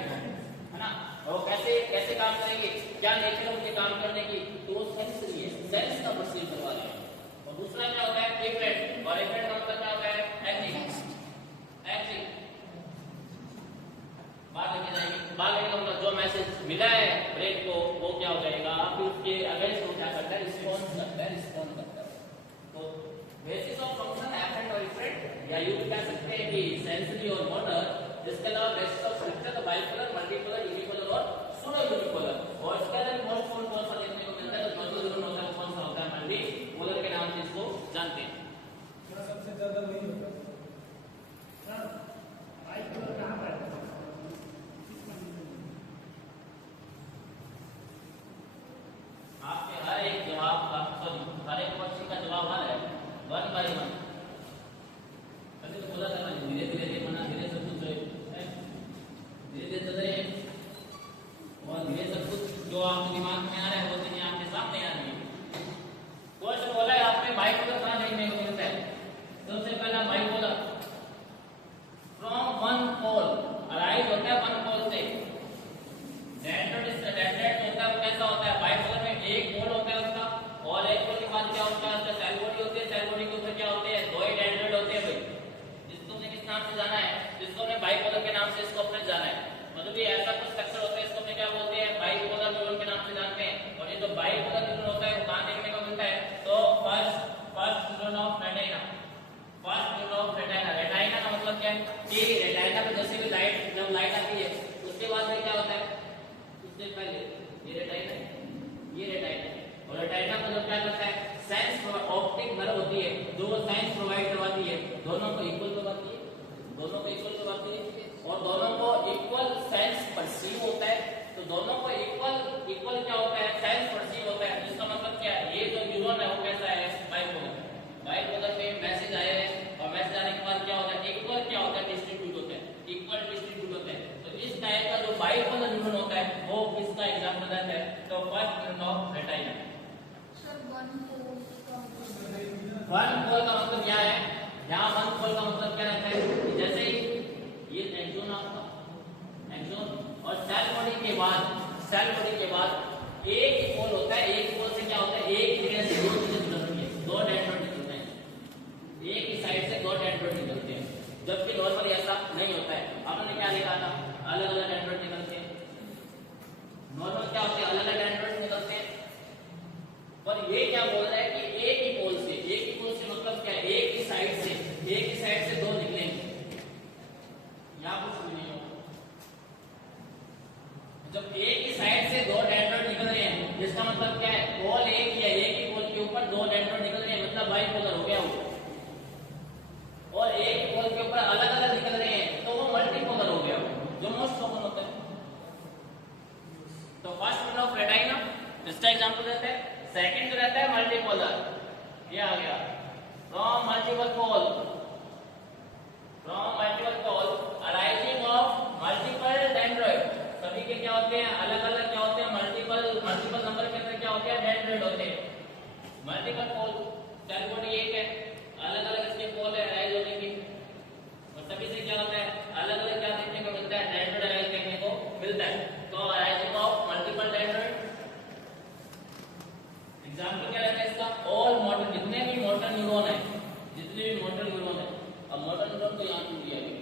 है ना। और कैसे कैसे काम करेंगे, क्या नेचर है उनके काम करने की, तो वो सेंसरी है, सेंस का परसीव करवा रहे हैं। और दूसरा क्या होता है? इफेक्ट, और इफेक्ट का मतलब क्या होता है? एक्टिंग, एक्टिंग बात लेके जाएगी, बात लेके मतलब जो मैसेज मिला है ब्रेन को वो क्या हो जाएगा, फिर उसके अगेंस्ट वो क्या करता है? रिस्पॉन्स करता है, रिस्पॉन्ड करता है। तो बेसिस ऑफ फंक्शन एफरेंट और इफेक्ट, या यूं कह सकते हैं कि सेंसरी और मोटर, इसके अलावा basis of structure bipolar, multipolar, unipolar और सूडो यूनिपोलर। और इसके अंदर मोस्ट कौन सा देखने को मिलता है? तो जो न्यूरॉन होता है वो कौन सा होता है? मल्टीपोलर के नाम से इसको जानते हैं। क्या सबसे ज्यादा वही होता है? हां, बाइपोलर कहां पर है? आपके हर एक जवाब का, सॉरी हर एक क्वेश्चन का जवाब आ रहा है 1 बाय 1। अभी तो बोला था ना धीरे धीरे देखना, धीरे सब कुछ है, धीरे धीरे चल रहे हैं और धीरे सब कुछ जो आपके दिमाग में आ रहा है वो चीजें आपके सामने आ रही है। क्वेश्चन बोला है आपने बाइपोलर कहां देखने को मिलता है? सबसे पहला bipolar from one pole, arise होता है वन पोल से। डेंड्राइट होता है वो कैसा होता है? बाइपोलर में एक पोल होता है उसका, और एक पोल के बाद क्या होता है? उसका सेल बॉडी होती है, सेल बॉडी के ऊपर क्या होते हैं? दो ही डेंड्राइट होते हैं भाई, जिसको हमने किस नाम से जाना है? जिसको हमने बाइपोलर के नाम से इसको अपने जाना है। मतलब ये ऐसा कुछ स्ट्रक्चर होता है, इसको हमने क्या बोलते हैं? बाइपोलर न्यूरॉन के नाम से जानते हैं। और ये जो बाइपोलर न्यूरॉन होता है वो कहां देखने को मिलता है? तो first neuron of retina, first neuron of retina. Retina का मतलब क्या है? कि रेटिना में जैसे भी लाइट, जब लाइट आती है उसके बाद में क्या होता है? उससे पहले ये रेटिना है, ये रेटिना है, और रेटिना को जब क्या करता है? सेंस ऑप्टिक नर्व होती है जो वो सेंस प्रोवाइड करवाती है, दोनों को इक्वल करवाती है, दोनों को इक्वल करवाती है, और दोनों को इक्वल सेंस परसीव होता है। तो दोनों को इक्वल इक्वल क्या होता है? सेंस परसीव होता है। इसका मतलब क्या है? ये जो न्यूरॉन है वो कैसा है? बाइपोलर। बाइपोलर में मैसेज आया है और मैसेज आने के बाद क्या होता है? इक्वल क्या होता है? डिस्ट्रीब्यूट होता है, इक्वल डिस्ट्रीब्यूट होता है। तो इस टाइप का जो बाइपोलर न्यूरॉन होता है वो किसका एग्जांपल है? तो first neuron of retina. One pole का मतलब क्या है? यहाँ वन पोल का मतलब क्या रहता है? कि जैसे ही ये एक्सोन आपका एक्सोन और सेल बॉडी के बाद एक ही पोल होता है, एक पोल से क्या होता है? एक जगह से दो चीजें जुड़ रही है, दो डेंड्राइट निकलते हैं, एक ही साइड से दो डेंड्राइट निकलते हैं, जबकि नॉर्मली ऐसा नहीं होता है। आपने क्या लिखा था? अलग अलग डेंड्राइट निकलते हैं। नॉर्मल क्या होते हैं? अलग अलग डेंड्राइट निकलते हैं। पर ये क्या बोल रहा है कि एक ही पोल से मतलब क्या है? एक ही साइड से दो निकलेंगे। यहां कुछ नहीं होगा। जब एक ही साइड से दो डेंड्राइट निकल रहे हैं, जिसका मतलब क्या है? पोल एक या एक ही पोल के ऊपर दो डेंड्राइट निकल रहे हैं, मतलब बाइपोलर हो गया वो। और एक पोल के ऊपर अलग अलग निकल रहे हैं तो वो मल्टीपोलर हो गया, जो मोस्ट कॉमन होता है। तो फर्स्ट वन ऑफ रेटिना इसका एग्जांपल रहता है। सेकंड जो रहता है मल्टीपोलर, ये आ गया from multiple pole arising of multiple dendrite. सभी के क्या होते हैं? अलग अलग क्या होते हैं? मल्टीपल नंबर के अंदर क्या होते हैं? डेंड्राइट होते हैं। मल्टीपल पोल, सेल बॉडी एक है, अलग अलग इसके पोल है अराइज होने के, और सभी से क्या होता है? अलग अलग क्या देखने को मिलता है? डेंड्राइट अराइज देखने को मिलता है। तो arising of multiple dendrite example क्या रहता है इसका? ऑल मोटर, जितने भी मोटर न्यूरॉन है, अब मोटर न्यूरॉन को यहाँ क्यों लिया गया?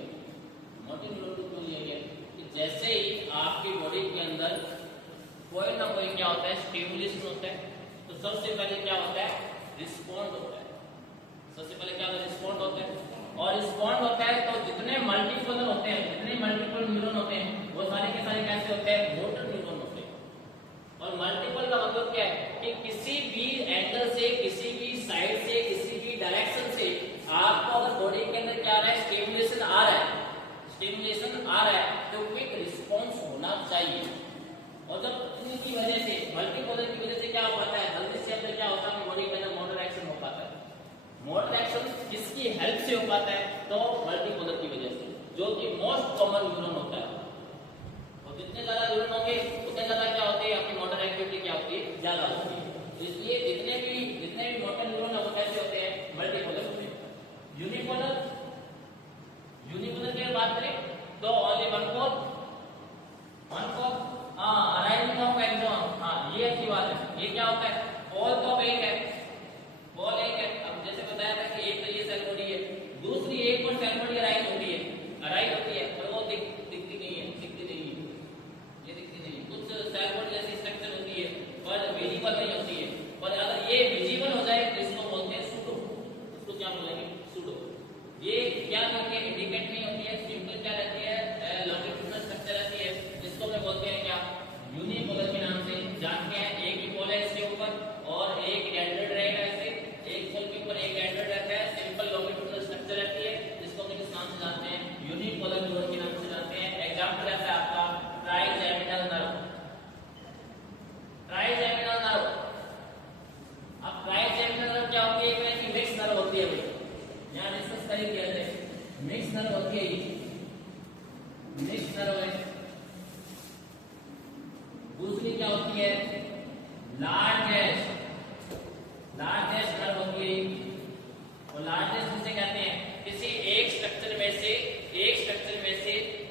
मोटर न्यूरॉन को क्यों लिया गया? कि जैसे ही आपकी बॉडी के अंदर कोई ना कोई क्या होता है? स्टिमुलेशन होता है, तो सबसे पहले क्या होता है? रिस्पॉन्ड होता है। सबसे पहले क्या होता है? रिस्पॉन्ड होता है। और रिस्पॉन्ड होता है तो जितने मल्टीपल होते हैं, जितने मल्टीपल न्यूरॉन होते हैं वो सारे के सारे कैसे होते हैं? मोटर न्यूरॉन होते हैं। और मल्टीपल का मतलब क्या है? कि किसी भी एंगल से, किसी भी साइड से, किसी भी डायरेक्शन से आपको अगर बॉडी के अंदर क्या आ रहा है? स्टिमुलेशन आ रहा है तो क्विक रिस्पॉन्स होना चाहिए। और जब इनकी वजह से, मल्टीपोलर की वजह से क्या हो पाता है? जल्दी से अंदर क्या होता है? बॉडी के अंदर मोटर एक्शन हो पाता है। मोटर एक्शन किसकी हेल्प से हो पाता है? तो मल्टीपोलर की वजह से, जो कि मोस्ट कॉमन न्यूरॉन होता है। और जितने ज्यादा न्यूरॉन होंगे उतने ज्यादा क्या होते हैं? ये क्या होता है, पोल तो एक है, पोल एक है। अब जैसे बताया था कि एक तो ये सेल बॉडी है, दूसरी एक और सेल बॉडी अराइज होती है, पर वो दिखती नहीं है, ये दिखती नहीं है। कुछ सेल बॉडी जैसी स्ट्रक्चर होती है पर विजिबल नहीं होती है, पर अगर ये विजिबल हो जाए तो इसको बोलते हैं सूडो। इसको क्या बोलेंगे, सूडो। ये क्या करके इंडिकेट नहीं होती है, सिंपल क्या रहती है, लॉन्गिट्यूडनल स्ट्रक्चर रहती है, जिसको हम बोलते हैं क्या, यूनिपोलर के नाम से जानते हैं। एक ही पोल है इसके ऊपर और एक डेंड्रेट रहेगा, ऐसे एक पोल के ऊपर एक डेंड्रेट रहता है, सिंपल लॉन्गिट्यूडनल स्ट्रक्चर रहती है, जिसको हम किस नाम से जानते हैं, यूनिपोलर न्यूरॉन के नाम से जानते हैं। एग्जांपल रहता है आपका ट्राइजेमिनल नर्व, ट्राइजेमिनल नर्व। अब ट्राइजेमिनल नर्व क्या होती है, एक मिक्स नर्व होती है भाई, यहाँ डिस्कस कर दिया जाए, मिक्स नर्व होती है, मिक्स नर्व है। दूसरी क्या होती है, लार्जेस्ट नर्व होती है, और लार्जेस्ट किसे कहते हैं, किसी एक स्ट्रक्चर में से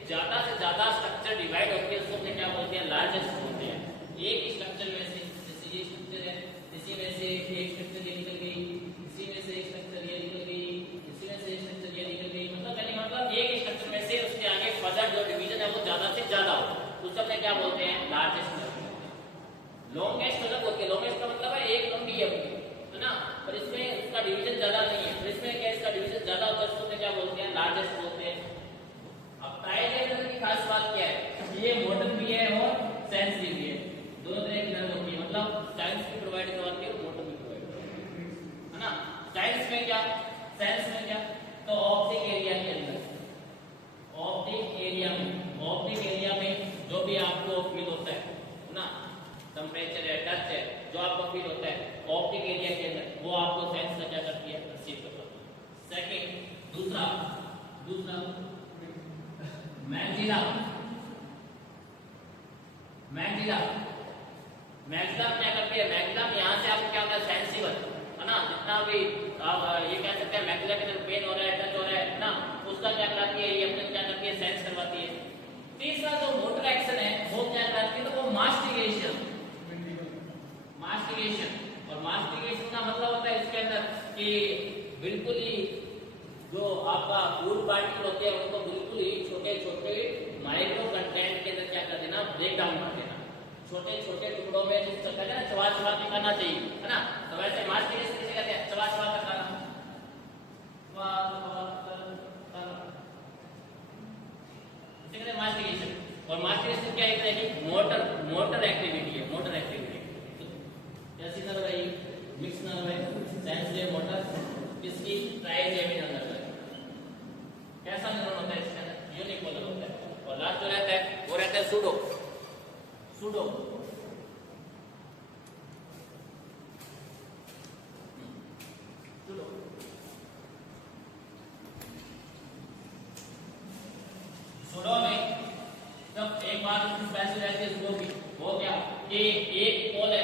ज्यादा स्ट्रक्चर डिवाइड होती है, उसको हम क्या बोलते हैं, लार्जेस्ट बोलते हैं। एक स्ट्रक्चर में से, जैसे ये स्ट्रक्चर है, इसी में से एक स्ट्रक्चर ये निकल गई, इसी में से एक स्ट्रक्चर ये निकल गई, इसी में से एक स्ट्रक्चर ये निकल गई, मतलब एक स्ट्रक्चर में से उसके आगे फर्दर जो डिवीजन है वो ज्यादा से ज्यादा हो, उस सब क्या बोलते हैं, लार्जेस्ट नर्व। लॉन्गेस्ट अलग होती है, लॉन्गेस्ट का मतलब है एक लंबी है ना, पर इसमें उसका डिवीजन ज्यादा नहीं है, पर इसमें क्या इसका डिवीजन ज्यादा होता है, उसको क्या बोलते हैं, लार्जेस्ट बोलते हैं। अब ट्राइजेमिनल की खास बात क्या है, ये मोटर भी है और सेंसिटिव भी है, दोनों तरह की नर्व होती है, मतलब साइंस भी प्रोवाइड करवाती है और मोटर भी प्रोवाइड करवाती है ना। साइंस में क्या, सेंस में क्या, तो ऑप्टिक एरिया के अंदर, ऑप्टिक एरिया में जो भी आपको फील होता है ना, टेम्परेचर है, टच है, जो आपको फील होता है ऑप्टिक एरिया के अंदर, वो आपको सेंस का क्या करती है, परसीव कर पाती है। सेकंड, दूसरा मैक्सिला क्या करती है, मैक्सिला यहाँ से आपको क्या होता है, सेंसिबल है ना, जितना भी आप ये कह सकते हैं मैक्सिला के अंदर पेन हो रहा है, टच हो रहा है ना, उसका क्या कराती है, ये अपने क्या करती है, सेंस करवाती है। तीसरा जो मोटर एक्शन है वो क्या करती है, तो वो मास्टिकेशन, और मास्टिकेशन का मतलब होता है इसके अंदर कि बिल्कुल ही जो आपका फूड पार्टिकल होते हैं उनको बिल्कुल ही छोटे माइक्रो कंटेंट के अंदर क्या कर देना, ब्रेक डाउन कर देना, छोटे टुकड़ों में जिस कहते हैं ना, चबा के खाना चाहिए, है ना, तो वैसे मास्टिकेशन किसे कहते हैं, चबा कर खाना, मास्टिकेशन। और मास्टिकेशन क्या एक मोटर एक्टिविटी है, कैसी नर्व है, मिक्स नर्व है, सेंसिटिव मोटर, किसकी, ट्राइजेमिनल नर्व है। कैसा न्यूरॉन होता है इसके अंदर, यूनिपोलर होता है। और लास्ट जो रहता है वो रहता है सूडो। सूडो में जब एक बार स्पेशल रहती है सूडो की, वो क्या कि एक पोल है,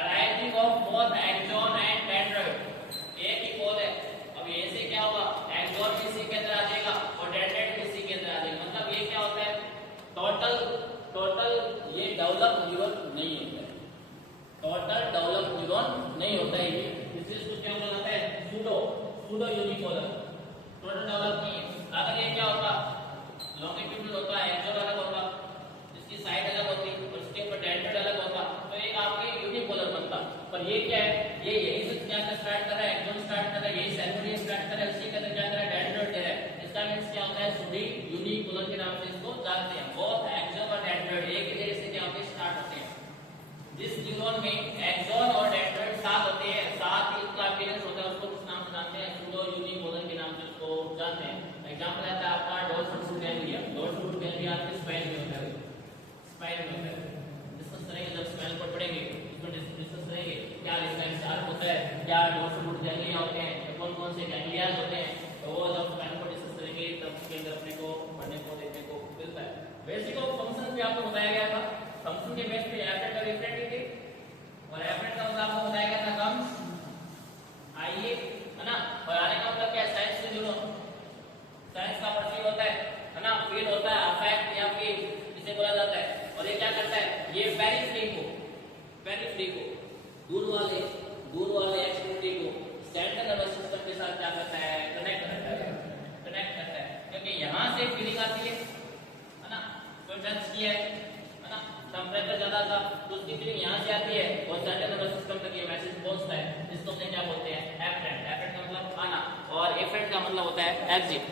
arising of both axon and dendrite, एक ही पोल है। अब ये से क्या होगा, एक्सॉन भी इसी के अंदर आ जाएगा और डेंड्राइट भी इसी के अंदर आ जाएगा, मतलब ये क्या होता है, टोटल ये डेवलप न्यूरॉन नहीं होता है, नहीं होता है, इसलिए इसको क्या बोला जाता है, सूडो यूनिपोलर, टोटल डेवलप नहीं है। अगर ये क्या होता, लॉन्गिट्यूडनल होता है, एक्सॉन अलग होता, इसकी साइड अलग होती और इसके ऊपर डेंड्राइट अलग होता, तो एक आपके यूनिपोलर बनता। पर ये क्या है, ये यही से क्या स्टार्ट कर रहा है, एक्सॉन स्टार्ट कर रहा है, यही सेल स्टार्ट कर रहा है, उसी के अंदर क्या कर रहा है, डेंड्राइट दे रहा है। इसका मींस क्या होता है, सूडी यूनिपोलर के नाम से इसको जानते हैं। बोथ एक्सॉन और डेंड्राइट एक ही जगह से क्या होते हैं, स्टार्ट होते हैं। जिस न्यूरॉन में एक्सॉन और डेंड्राइट साथ होते हैं, साथ ही उसका अपीयरेंस होता है, उसको किस नाम से जानते हैं, सूडो यूनिपोलर के नाम से उसको जानते हैं। एग्जांपल रहता है आपका डोर्सल रूट गैंग्लिया, आपके स्पाइन में होता है, डिस्कस करेंगे जब स्पाइनल कॉर्ड पढ़ेंगे, इसमें डिस्कस करेंगे क्या स्पाइन शार्प होता है, क्या डोर्सल रूट गैंग्लिया होते हैं, कौन से गैंग्लियाज होते हैं, तो वो जब स्पाइनल कॉर्ड डिस्कस करेंगे तब उसके अंदर अपने को पढ़ने को देखने को मिलता है। बेसिक ऑफ फंक्शन भी आपको बताया गया था, फंक्शन के बेस पे एफरेट और इफरेट ही थे, और एफरेट का मतलब आपको बताया गया था कम्स आइए, है ना, और आने का मतलब क्या है, साइंस से जुड़ो, साइंस का परसीव होता है ना, फील होता है, अफेक्ट या फिर इसे बोला जाता है। और एक ये क्या करता है, ये पेरिफेरी को दूर वाले एक्सट्रीमिटी को सेंट्रल नर्वस सिस्टम के साथ क्या करता है, कनेक्ट करता है क्योंकि यहाँ से फीलिंग आती है ना, कोई टच किया है ना, टेम्परेचर ज्यादा था तो उसकी फीलिंग यहाँ से आती है और सेंट्रल नर्वस सिस्टम तक ये मैसेज पहुंचता है, जिसको हम क्या बोलते हैं, एफरेंट का मतलब आना और एफरेंट का मतलब होता है एग्जिट।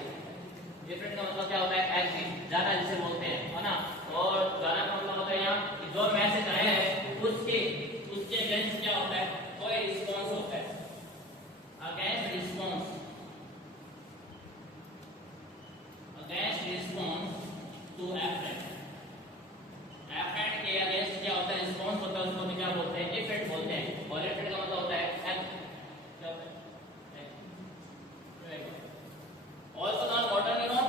एफरेंट का मतलब क्या होता है, एग्जिट, जाना जिसे बोलते हैं, है ना। और जाना का मतलब होता है यहाँ कि जो मैसेज आया है उसके अगेंस्ट क्या होता है, कोई रिस्पांस होता है, against response to efferent. Efferent के अगेंस्ट क्या होता है, रिस्पांस होता है, उसको क्या बोलते हैं, एफरेंट बोलते हैं। और एफरेंट का मतलब होता है also known motor neuron।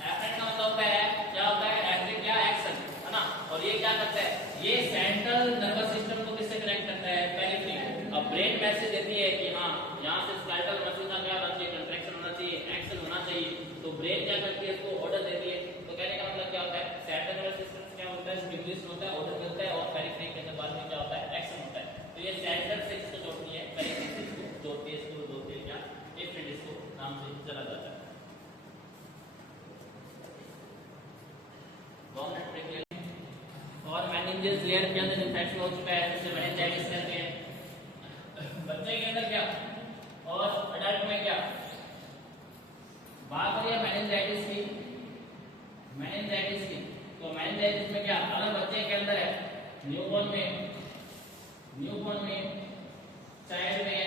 Efferent का मतलब होता है क्या होता है, एक्टिव या एक्शन, है ना। और ये क्या करता है, ये सेंट्रल नर्वस सिस्टम को किससे कनेक्ट करता है, पेरिफेरी को। अब ब्रेन मैसेज देती है कि हाँ यहाँ से स्केलेटल मसल का क्या होना चाहिए, कंट्रैक्शन होना चाहिए, एक्शन होना चाहिए, तो ब्रेन क्या करती है, इसको ऑर्डर देती है। तो कहने का मतलब क्या होता है, सेंट्रल नर्वस सिस्टम क्या होता है, स्टिमुलस होता है, ऑर्डर मिलता है, और पेरिफेरी के बाद में क्या होता है, एक्शन होता है। तो ये सेंट्रल से इसको जोड़ती है, पेरिफेरी से इसको जोड़ती है, इसको जोड़ती है क्या, एफरेंट, इसको नाम से चला जाता है। और मेनिंजेस लेयर के अंदर इंफेक्शन हो चुका है, जिसे मेनिंजाइटिस कहते हैं। बच्चे के अंदर क्या और अडल्ट में क्या, बात करिए मेनिंजाइटिस की, तो मेनिंजाइटिस में क्या, अगर बच्चे के अंदर है, न्यूबॉर्न में चाइल्ड में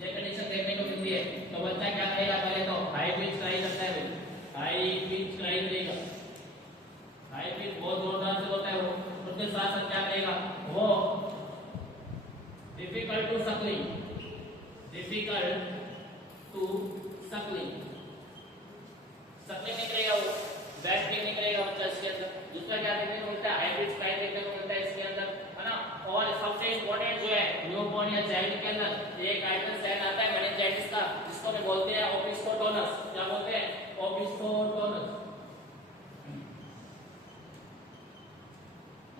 ये कंडीशन देखने को मिलती है, तो बच्चा क्या करेगा, पहले तो हाई पिच क्राई करता है, हाई पिच क्राई करेगा, हाई पिच बहुत जोरदार से होता है वो। उसके साथ साथ क्या करेगा वो, डिफिकल्ट टू सकलिंग नहीं करेगा वो, बैट नहीं करेगा बच्चा इसके अंदर। दूसरा क्या देखने को मिलता है, हाई पिच क्राई देखने को मिलता है इसके अंदर, है ना। और सबसे इंपॉर्टेंट जो है न्यूबॉर्न या चाइल्ड के अंदर एक आइटम सेल आता है मेनिंजाइटिस का, जिसको हम बोलते हैं ओपिस्कोटोनस। क्या बोलते हैं, ओपिस्कोटोनस।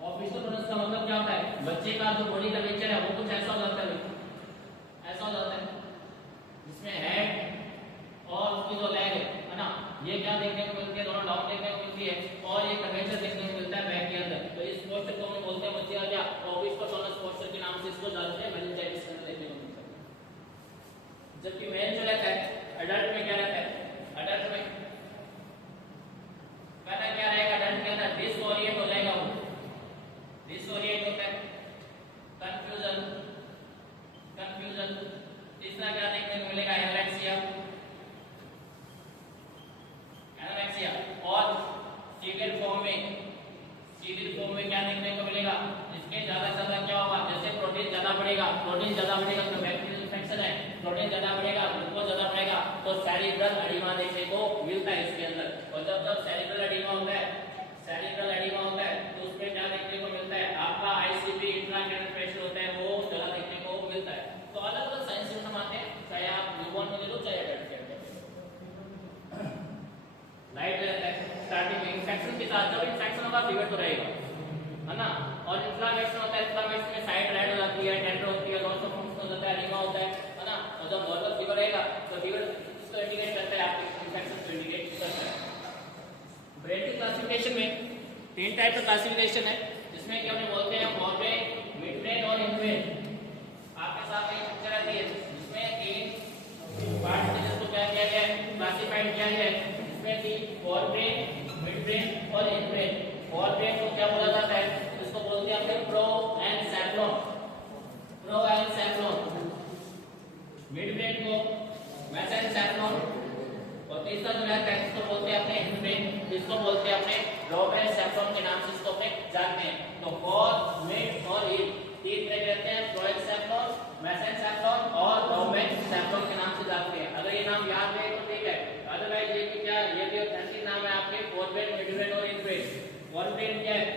ओपिस्कोटोनस का मतलब क्या होता है, बच्चे का जो बॉडी का नेचर है वो कुछ ऐसा हो जाता है, जिसमें हेड और उसकी जो लेग है ना, ये क्या देखने को मिलती है, दोनों डाउन देखने को मिलती है, और ये कर्वेचर देखने को मिलता है बैक के अंदर। तो इस पोस्चर को हम बोलते हैं बच्चे का क्या, ओपिस्कोटोनस पोस्चर के नाम से इसको जानते हैं, मेनिंजाइटिस के अंदर देखने को मिलता है। जबकि मेल जो रहता है, अडल्ट में क्या रहता है, अडल्ट में पहला क्या रहेगा, अडल्ट के अंदर डिसओरिएंट हो जाएगा वो, डिसओरिएंट होता है, कंफ्यूजन। तीसरा क्या देखने को मिलेगा, एनोरेक्सिया, और सीवियर फॉर्म में क्या देखने को मिलेगा, इसके ज्यादा क्या होगा, जैसे प्रोटीन ज्यादा बढ़ेगा तो बैक्टीरियल इन्फेक्शन है, प्रोटीन ज्यादा बढ़ेगा, ग्लूकोज ज्यादा बढ़ेगा, तो सेरिब्रल एडिमा देखने को मिलता है इसके अंदर। और जब सेरिब्रल एडिमा होता है तो उसमें क्या देखने को मिलता है, आपका आईसीपी इंट्राक्रैनियल प्रेशर होता है, वो ज्यादा देखने को मिलता है। तो अलग अलग साइन सिम्टम आते हैं, चाहे आप न्यूबॉर्न में ले लो चाहे एडल्ट के अंदर। लाइट रहता है स्टार्टिंग में, इन्फेक्शन के साथ जब इन्फेक्शन होगा फीवर तो रहेगा, है ना। और इन्फ्लेमेशन होता है, इन्फ्लेमेशन में साइड रेड हो जाती है, टेंडर होती है, लॉस ऑफ फंक्शन हो जाता है, एडिमा होता है ना। और जब नॉर्मल फीवर रहेगा तो फीवर इसको इंडिकेट करता है, आपके इन्फेक्शन को इंडिकेट करता है। ब्रेन की क्लासिफिकेशन में 3 टाइप का क्लासिफिकेशन है, जिसमें क्या हम बोलते हैं, फोरब्रेन, मिड ब्रेन और इनब्रेन। आपके सामने एक पिक्चर आती है, जिसमें 3 पार्ट है, जिसको क्या किया गया है, क्लासिफाइड किया गया है। इसमें 3, फोरब्रेन, मिड ब्रेन और इनब्रेन। फोरब्रेन को क्या बोला जाता है, इसको बोलते हैं अपने प्रोएनसेफ्लॉन। मिड ब्रेन को मेसेंसेफ्लॉन, और तीसरा जो रहता है इसको बोलते हैं अपने इनब्रेन, इसको बोलते हैं अपने लोबेनसेफ्लॉन के नाम से इसको अपने जानते हैं। तो फोर, मिड और इन 3 तरह रहते हैं, प्रोएनसेफ्लॉन, मेसेंसेफ्लॉन और लोबेनसेफ्लॉन के नाम से जानते हैं। अगर ये नाम याद रहे तो ठीक है, अदरवाइज ये कि क्या, ये भी ऑथेंटिक नाम है आपके, फोरब्रेन, मिडब्रेन और इनब्रेन। फोरब्रेन क्या है,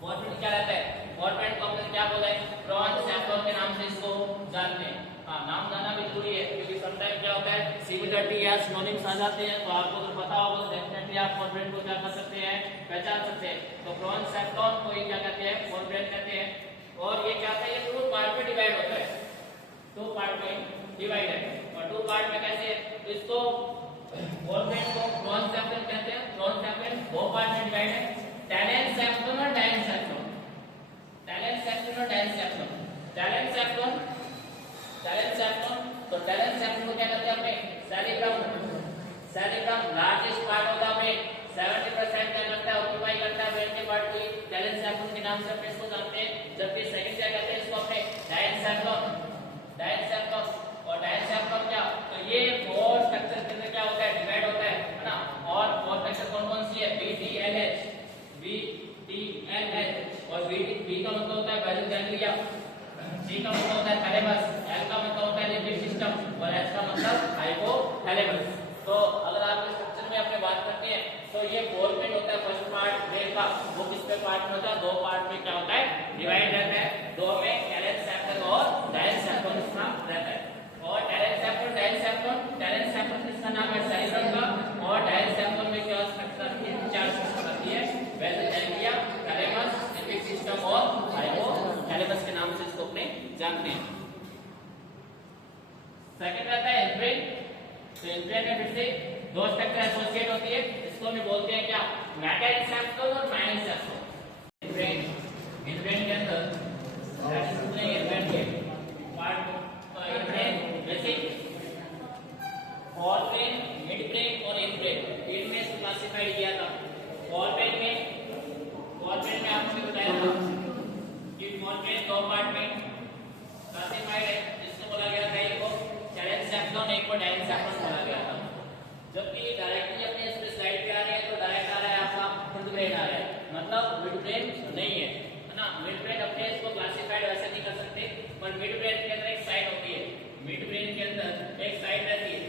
फोरब्रेन क्या रहता है, फोरब्रेन को हमने क्या बोला है, प्रोएनसेफ्लॉन के नाम से इसको जानते हैं। हाँ, नाम जानना भी जरूरी है, क्योंकि समटाइम क्या होता है, सिमिलरिटी या सिनोनिम्स आ जाते हैं, तो आपको अगर पता होगा तो डेफिनेटली आप फोरब्रेन को क्या कर सकते हैं, सकते हैं, पहचान सकते हैं। तो क्रोनसेप्टॉन को ये क्या कहते हैं, फोरब्रेन कहते हैं। और ये क्या है, ये टू पार्ट में डिवाइड होता है, टू पार्ट में डिवाइड है। और टू पार्ट में कैसे, इसको फोरब्रेन को क्रोनसेप्टन कहते हैं। क्रोनसेप्टन दो पार्ट में डिवाइड है, टैलेनसेप्टन और डायनसेप्टन। टैलेनसेप्टन और डायनसेप्टन। टैलेनसेप्टन, टैलेनसेप्टन, तो टैलेनसेप्टन को क्या कहते हैं अपने, cerebrum. Cerebrum largest part of the brain, 70% क्या करता है, ऑक्यूपाई करता है ब्रेन के पार्ट को। टैलेनसेप्टन के नाम से अपने इसको जानते हैं। जबकि सेकंड क्या कहते हैं इसको अपने, डायनसेप्टन। डायनसेप्टन, और डायनसेप्टन क्या, तो ये फोर स्ट्रक्चर के अंदर क्या होता है, डिवाइड होता है ना। और फोर स्ट्रक्चर कौन कौन सी है, BTLH, BTLH। और B का मतलब होता है बेसल गैंग्लिया, C का मतलब होता है थैलेमस, L का मतलब होता है लिम्बिक सिस्टम, और H का मतलब हाइपोथैलेमस। तो अगर आप इस स्ट्रक्चर में अपने बात करते हैं, तो ये फोरब्रेन होता है फर्स्ट पार्ट ब्रेन का, वो किस पे पार्ट में होता है, दो पार्ट में क्या होता है, डिवाइड रहता है। दो में टैलेनसेप्टन और डायनसेप्टन इसका रहता है। और टैलेनसेप्टन, डायनसेप्टन, टैलेनसेप्टन किसका नाम है, सेरिब्रम का। और डायनसेप्टन में क्या स्ट्रक्चर आती है, चार स्ट्रक्चर आती है, basal ganglia, thalamus, limbic system और हाइपोथैलेमस के नाम से इसको अपने जानते हैं। सेकंड रहता है इनब्रेन। तो इनब्रेन में फिर से दो स्ट्रक्चर एसोसिएट होती है, इसको हम बोलते हैं क्या, मेटेनसेप्टल और माइनसेप्टल। इनब्रेन, इनब्रेन के अंदर इनब्रेन के पार्ट, इनब्रेन बेसिक, फोरब्रेन, मिडब्रेन और इनब्रेन, तीन में इसको क्लासिफाइड किया था। फोरब्रेन में आपने बताया था कि फोरब्रेन दो पार्ट में क्लासिफाइड है, जिसको बोला गया था एक को टैलेनसेप्टन, एक को डायनसेप्टन बोला गया था। जबकि डायरेक्टली अपने इस पे स्लाइड पे आ रहे हैं, तो डायरेक्ट आ रहा है आपका मिडब्रेन आ रहा है, मतलब मिडब्रेन नहीं है ना। मिडब्रेन अपने इसको क्लासिफाइड वैसे नहीं कर सकते, पर मिडब्रेन के अंदर एक साइड होती है, मिडब्रेन के अंदर एक साइड रहती है,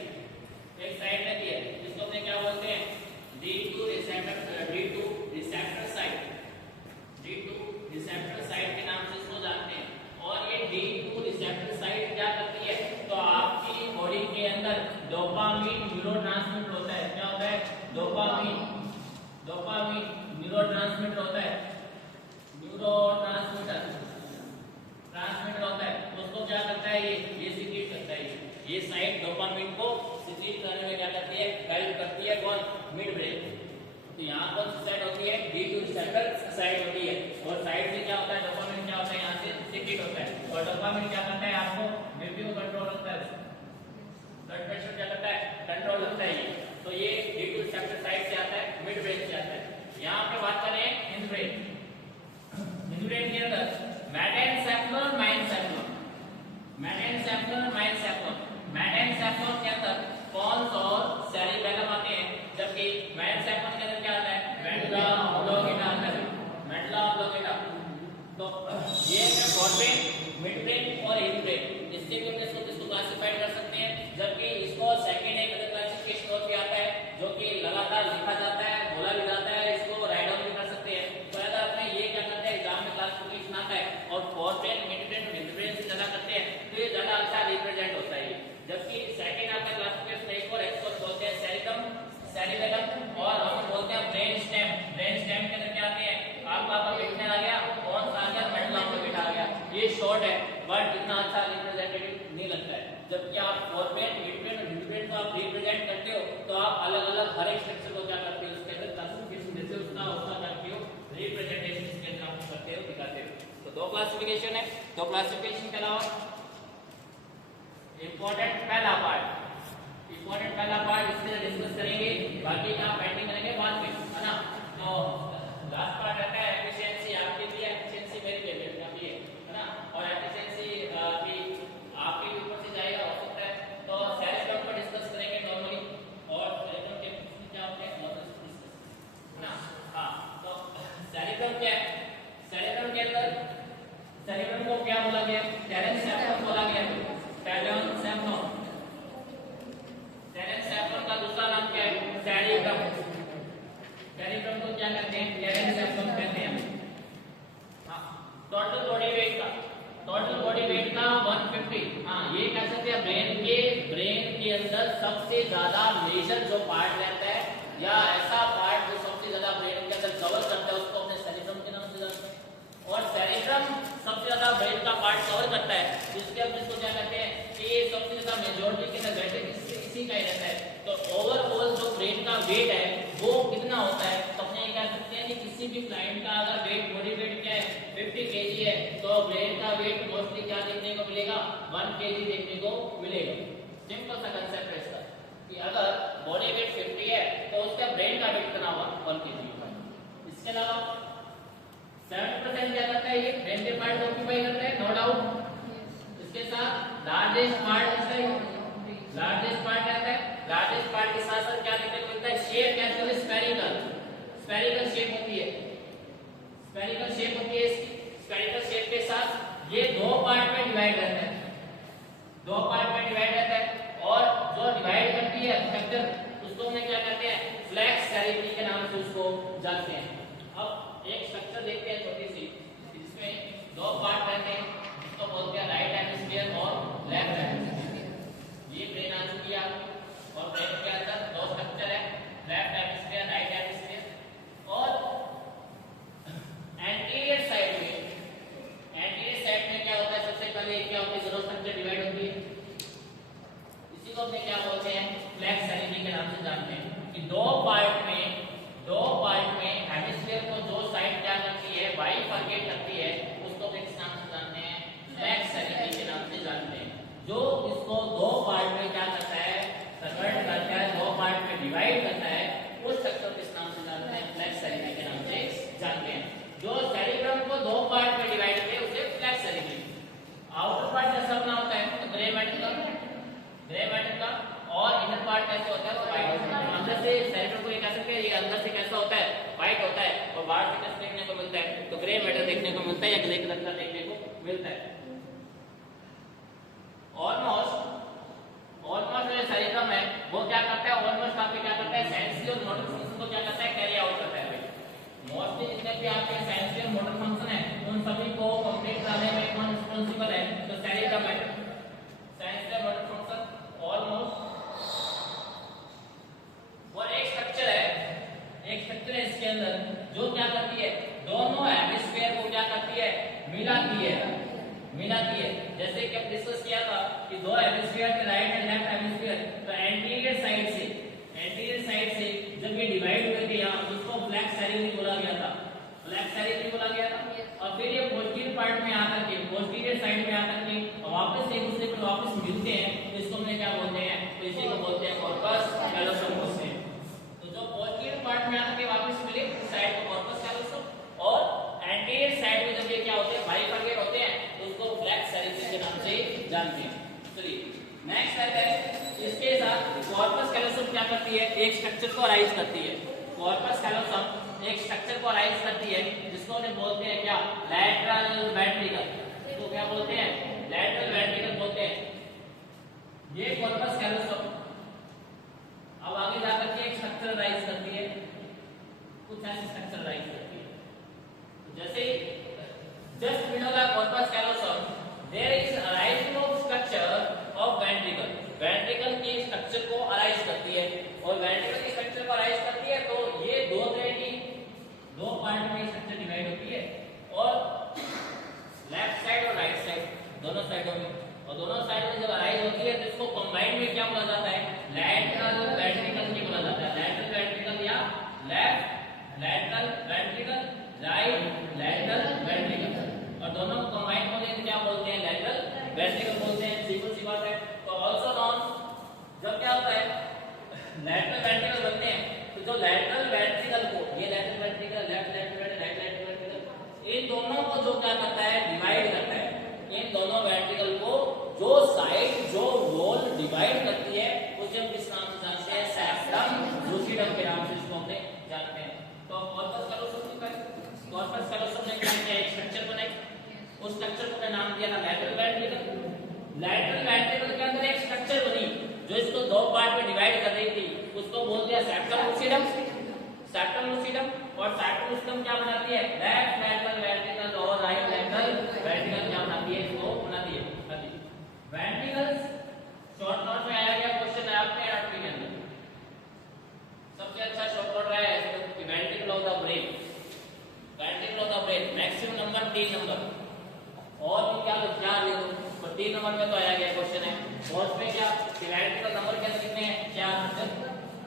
एक साइड रहती है, जिसको अपने क्या बोलते हैं, D2 receptor side, D2 receptor side के नाम से इसको जानते हैं। और ये D2 रिसेप्टर साइट क्या करती है, तो आपकी बॉडी के अंदर डोपामिन न्यूरोट्रांसमीटर होता है। क्या होता है, डोपामिन, डोपामिन न्यूरोट्रांसमीटर होता है, न्यूरोट्रांसमीटर ट्रांसमीटर होता है। उसको क्या करता है, ये सीक्रेट करता है, ये साइट डोपामिन को सीक्रेट करने में क्या करती है, हेल्प करती है। कौन, मिड ब्रेन। तो यहाँ कौन सी साइड होती है, D2 रिसेप्टर साइड होती है। और साइड से क्या होता है, डोपामिन क्या होता है, यहाँ से सीक्रेट होता है। और डोपामिन क्या करता है, आपको बीपी को कंट्रोल रखता है, ब्लड प्रेशर क्या करता है, कंट्रोल रखता है। तो ये D2 रिसेप्टर साइड से आता है, मिड ब्रेन से आता है। यहाँ पे बात करें हिंदब्रेन। हिंदब्रेन के अंदर मेटेनसेप्टल और माइनसेप्टल, मेटेनसेप्टल और माइनसेप्टल। मेटेनसेप्टल के अंदर पॉन्स और सेरिबेलम आते हैं, जबकि माइनसेप्टल के अंदर क्या आता है, मेडुला ऑब्लोंगेटा आता है, मेडुला ऑब्लोंगेटा। तो ये है फोरब्रेन, मिडब्रेन और हिंदब्रेन। इससे भी हम इसको क्लासिफाइड कर सकते हैं। जबकि इसको सेकंड एक क्लासिफिकेशन और भी आता है, जो कि लगातार लिखा जाता है, बोला भी जाता है, इसको राइट डाउन भी कर सकते हैं। तो याद आपने ये क्या करते हैं, एग्जाम में क्लासिफिकेशन आता है, और फोरब्रेन, मिडब्रेन, हिंदब्रेन से ज्यादा करते हैं, तो ये ज्यादा अच्छा रिप्रेजेंट होता है। जबकि सेकंड आपका क्लासिफिकेशन एक और एक्सपर्ट बोलते हैं सेरिब्रम, सेरिबेलम, और हम बोलते हैं ब्रेन स्टेम। ब्रेन स्टेम के अंदर क्या आते हैं, आपका पिक्चर आ गया, कौन सा आ गया, मेडुला ऑब्लोंगेटा आ गया। ये शॉर्ट है, बट इतना अच्छा रिप्रेजेंटेटिव नहीं लगता है। जबकि आप फोरब्रेन, मिडब्रेन और हिंदब्रेन को आप रिप्रेजेंट करते हो, तो आप अलग अलग हर एक स्ट्रक्चर को क्या करते हो, उसके अंदर क्लासिफिकेशन जैसे उसका करते हो, रिप्रेजेंटेशन इसके अंदर आप करते हो, दिखाते हो। तो दो क्लासिफिकेशन है। दो क्लासिफिकेशन के अलावा इंपॉर्टेंट पहला पार्ट, इंपॉर्टेंट पहला पार्ट इसके डिस्कस करेंगे, बाकी का पेंडिंग करेंगे बाद में, है ना। तो लास्ट पार्ट रहता है एफिशिएंसी। आपके लिए एफिशिएंसी मेरी फेवरेट है ना। और एफिशिएंसी भी आपके ऊपर से जाएगा, हो सकता है। तो सेरिब्रम पर डिस्कस करेंगे नॉर्मली, और सेरिब्रम के क्या होते हैं, है ना। हाँ, तो सेरिब्रम क्या है, सेरिब्रम के अंदर सेरिब्रम को क्या बोला गया, टैलेनसेप्टल बोला गया। टैलेनसेप्टल, टैलेनसेप्टल का दूसरा नाम क्या है, सेरिब्रम। सेरिब्रम को क्या कहते हैं, टैलेनसेप्टल कहते हैं। हाँ, टोटल बॉडी वेट का, टोटल बॉडी वेट का 150। हाँ, ये कह सकते हैं ब्रेन के अंदर सबसे ज्यादा मेजर जो पार्ट रहता है, या ऐसा पार्ट जो सबसे ज्यादा ब्रेन भी क्लाइंट का अगर वेट बॉडी वेट क्या है 50 केजी है तो ब्रेन का वेट मोस्टली क्या देखने को मिलेगा 1 केजी देखने को मिलेगा। सिंपल सा कंसेप्ट है इसका कि अगर बॉडी वेट 50 है तो उसका ब्रेन का वेट कितना होगा 1 केजी होगा। इसके अलावा 7% क्या करता है ये ब्रेन के पार्ट ऑक्यूपाई करता है नो डाउट। इसके साथ लार्जेस्ट पार्ट रहता है लार्जेस्ट पार्ट रहता है लार्जेस्ट पार्ट के साथ साथ क्या देखने को मिलता है शेप कैसे होती है स्फेरिकल स्फेरिकल शेप होती है स्फेरिकल शेप होती है इसकी स्फेरिकल शेप के साथ ये दो पार्ट में डिवाइड रहता है दो पार्ट में डिवाइड रहता है और जो डिवाइड करती है स्ट्रक्चर उसको हम क्या कहते हैं फ्लैक्स सेरेमनी के नाम से उसको जानते हैं। अब एक स्ट्रक्चर देखते हैं छोटी सी जिसमें दो पार्ट रहते हैं जिसको बोलते हैं राइट हेमिस्फीयर और लेफ्ट हेमिस्फीयर। ये ब्रेन आ चुकी है आपकी और ब्रेन के अंदर दो स्ट्रक्चर है लेफ्ट हेमिस्फीयर राइट हेमिस्फीयर और एंटीरियर साइड में क्या होता है सबसे पहले क्या होता है दोनों स्ट्रक्चर डिवाइड होती है इसी को अपने क्या बोलते हैं फ्लैक्स सेरेमनी के नाम से जानते हैं कि दो पार्ट में हेमिस्फीयर को जो साइड क्या करती है बाइफरकेट करती है उसको किस नाम से जानते हैं फ्लैक्स सेरेमनी के नाम से जानते हैं। जो इसको दो पार्ट में क्या करता है कन्वर्ट करता है दो पार्ट में डिवाइड करता है उस स्ट्रक्चर किस नाम से जानते हैं फ्लैक्स सेरेमनी के नाम से जानते हैं। जो सेरिब्रम को दो पार्ट में डिवाइड किया उसे फ्लैक्स सेरेमनी। आउटर पार्ट कैसा बना होता है तो ग्रे मैटर का और इनर पार्ट कैसे होता है तो व्हाइट। अंदर से सेरिब्रम को ये कह सकते हैं ये अंदर से कैसा होता है व्हाइट होता है और बाहर से कैसा देखने को मिलता है तो ग्रे मैटर देखने को मिलता है या ग्रे कलर का देखने को मिलता है। ऑलमोस्ट जो सेरिब्रम है वो क्या करता है ऑलमोस्ट आपके क्या करता है सेंसरी और मोटर फंक्शन को क्या करता है कैरी आउट करता है। मोस्टली जितने भी आपके सेंसरी और मोटर फंक्शन है उन सभी को कंप्लीट कराने में कौन रिस्पांसिबल है तो सेरिब्रम है। सेंसरी और मोटर फंक्शन ऑलमोस्ट और एक स्ट्रक्चर है इसके अंदर जो क्या करती है दोनों हेमिस्फीयर को क्या करती है मिलाती है। जैसे कि अब डिस्कस किया था कि दो हेमिस्फीयर के राइट एंड लेफ्ट हेमिस्फीयर तो एंटीरियर साइड से जब ये डिवाइड हुए थे यहाँ उसको फ्लैक्स सेरेमनी बोला गया था और फिर ये पोस्टीरियर पार्ट में आकर के पोस्टीरियर साइड में आकर के वापस एक दूसरे पर वापस मिलते हैं तो इसको हमने क्या बोलते हैं तो इसी को बोलते हैं कॉर्पस कैलोसम बोलते हैं। तो जो पोस्टीरियर पार्ट में आकर के वापस मिले उस साइड को कॉर्पस कैलोसम और एंटीरियर साइड में जब ये क्या होते हैं बाइफरकेट होते हैं तो उसको फ्लैक्स सेरेमनी के नाम से जानते हैं। चलिए नेक्स्ट करते हैं इसके साथ कॉर्पस कैलोसम क्या करती है एक स्ट्रक्चर को अराइज करती है। कॉर्पस कैलोसम एक स्ट्रक्चर को अराइज करती है जिसको हम बोलते हैं क्या लैटरल वेंट्रिकल। इसको क्या बोलते हैं लैटरल वेंट्रिकल बोलते हैं। ये कॉर्पस कैलोसम अब आगे जाकर के एक स्ट्रक्चर अराइज करती है कुछ ऐसे स्ट्रक्चर अराइज करती है जैसे just below the corpus callosum there is arising of structure of ventricle की स्ट्रक्चर को अराइज करती है और वेंट्रिकल की स्ट्रक्चर को अराइज करती है तो ये दो तरह की दो पार्ट में स्ट्रक्चर डिवाइड होती है और लेफ्ट साइड और राइट साइड दोनों साइडों में और दोनों साइड में जब अराइज होती है तो इसको कंबाइंड में क्या बोला जाता है लैटरल वेंट्रिकल की बोला जाता है। लैटरल वेंट्रिकल या left lateral ventricle right lateral ventricle और दोनों को कंबाइंड होने से क्या बोलते हैं लैटरल वेंट्रिकल बोलते हैं। सिंपल सी बात है। तो आल्सो नॉन जब क्या होता है लैटरल वेंट्रिकल बनते हैं तो जो लैटरल वेंट्रिकल को ये lateral ventricle left lateral right lateral ventricle इन दोनों को जो क्या करता है डिवाइड करता है। इन दोनों वेंट्रिकल को जो साइड जो वॉल डिवाइड करती है उसे हम किस नाम से जानते हैं सेप्टम लूसिडम के नाम से इसको हमने जानते हैं। तो कॉर्पस कैलोसम ने क्या किया एक स्ट्रक्चर बनाई उस स्ट्रक्चर को नाम दिया था लैटरल वेंट्रिकल। लैटरल वेंट्रिकल के अंदर एक स्ट्रक्चर बनी जो इसको दो पार्ट में डिवाइड कर रही थी उसको बोल दिया सेप्टम लूसिडम और सेप्टम लूसिडम क्या बनाती है लेफ्ट लैटरल वेंट्रिकल और राइट लैटरल वेंट्रिकल क्या बनाती है इसको बनाती है। वेंट्रिकल्स शॉर्ट नोट में आया गया क्वेश्चन है आपके एनाटॉमी के अंदर सबसे अच्छा शॉर्ट नोट रहा है कि ventricle of the brain maximum number 3 number और भी क्या ले दो पर 3 नंबर में तो आया गया क्वेश्चन है और उसमें क्या वेंट्रिकल नंबर क्या कितने हैं 4।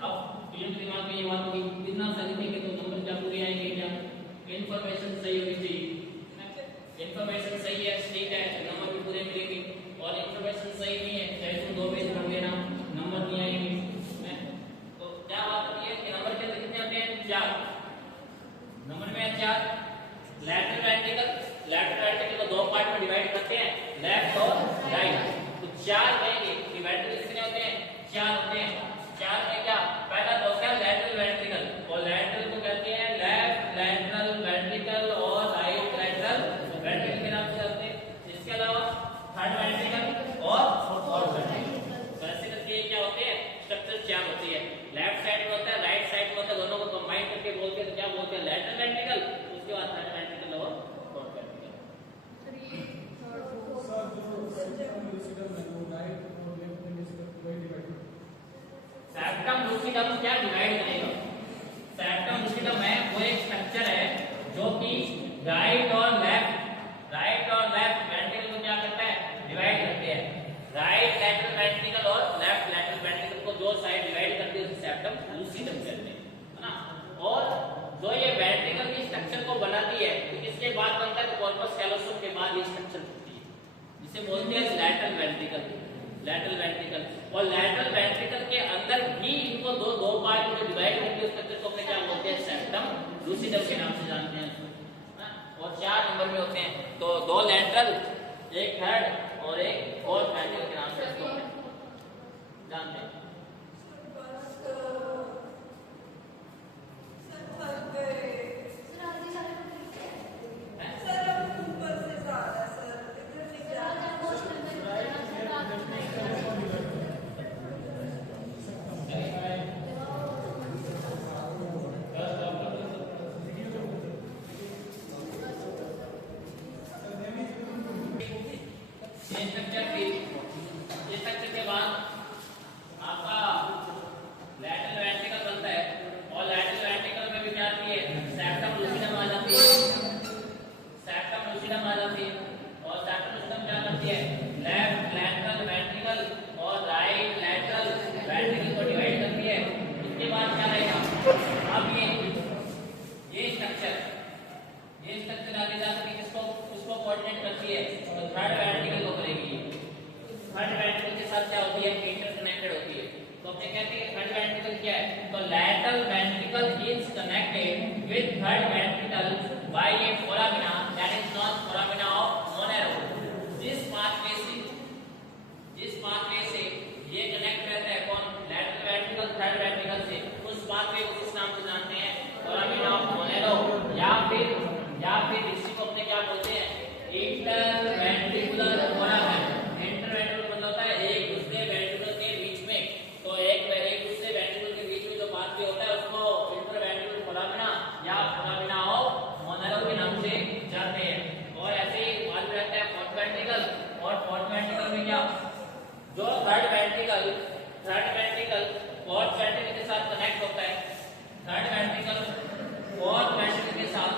अब दिमाग में ये बात होगी कितना सही लिखेंगे तो नंबर क्या पूरे आएंगे क्या हैं 4। लैटरल वेंट्रिकल को 2 पार्ट में डिवाइड करते हैं, लेफ्ट और राइट। तो 4 कहेंगे कि वेंट्रिकल कितने होते हैं? 4 होते हैं। 4 में क्या? पहला तो क्या लैटरल वेंट्रिकल, और लैटरल को कहते हैं लेफ्ट लैटरल वेंट्रिकल और राइट लैटरल वेंट्रिकल के नाम से जानते हैं। इसके अलावा थर्ड वेंट्रिकल और फोर्थ वेंट्रिकल। तो ऐसे करके क्या होते हैं? स्ट्रक्चर 4 होती है। लेफ्ट साइड में होता है, राइट साइड में होता है, दोनों को कंबाइन करके बोलते हैं तो क्या बोलते हैं? Lateral ventricle. उसके बाद थर्ड वेंट्रिकल और फोर्थ वेंट्रिकल। सेप्टम लूसिडम क्या डिवाइड करेगा? सेप्टम लूसिडम है वो एक स्ट्रक्चर है जो कि राइट और लेफ्ट वेंट्रिकल को क्या करता है? डिवाइड करते हैं। राइट लैटरल वेंट्रिकल और लेफ्ट लैटरल वेंट्रिकल को 2 साइड डिवाइड करते हैं, उसे सेप्टम लूसिडम कहते हैं, है ना। और जो ये वेंट्रिकल की स्ट्रक्चर को बनाती है तो किसके बाद बनता है? तो कॉर्पस कैलोसम के बाद ये स्ट्रक्चर बनती है, जिसे बोलते हैं लैटरल वेंट्रिकल। और लैटरल वेंट्रिकल के अंदर भी इनको दो पार्ट में डिवाइड करके उस स्ट्रक्चर को क्या बोलते हैं? सेप्टम लूसिडम के नाम से जानते हैं। और 4 नंबर में होते हैं, तो 2 लैटरल, एक थर्ड और एक फोर्थ वेंट्रिकल के नाम से इसको जानते हैं। जो थर्ड वेंट्रिकल फोर्थ वेंट्रिकल के साथ कनेक्ट होता है, थर्ड वेंट्रिकल फोर्थ वेंट्रिकल के साथ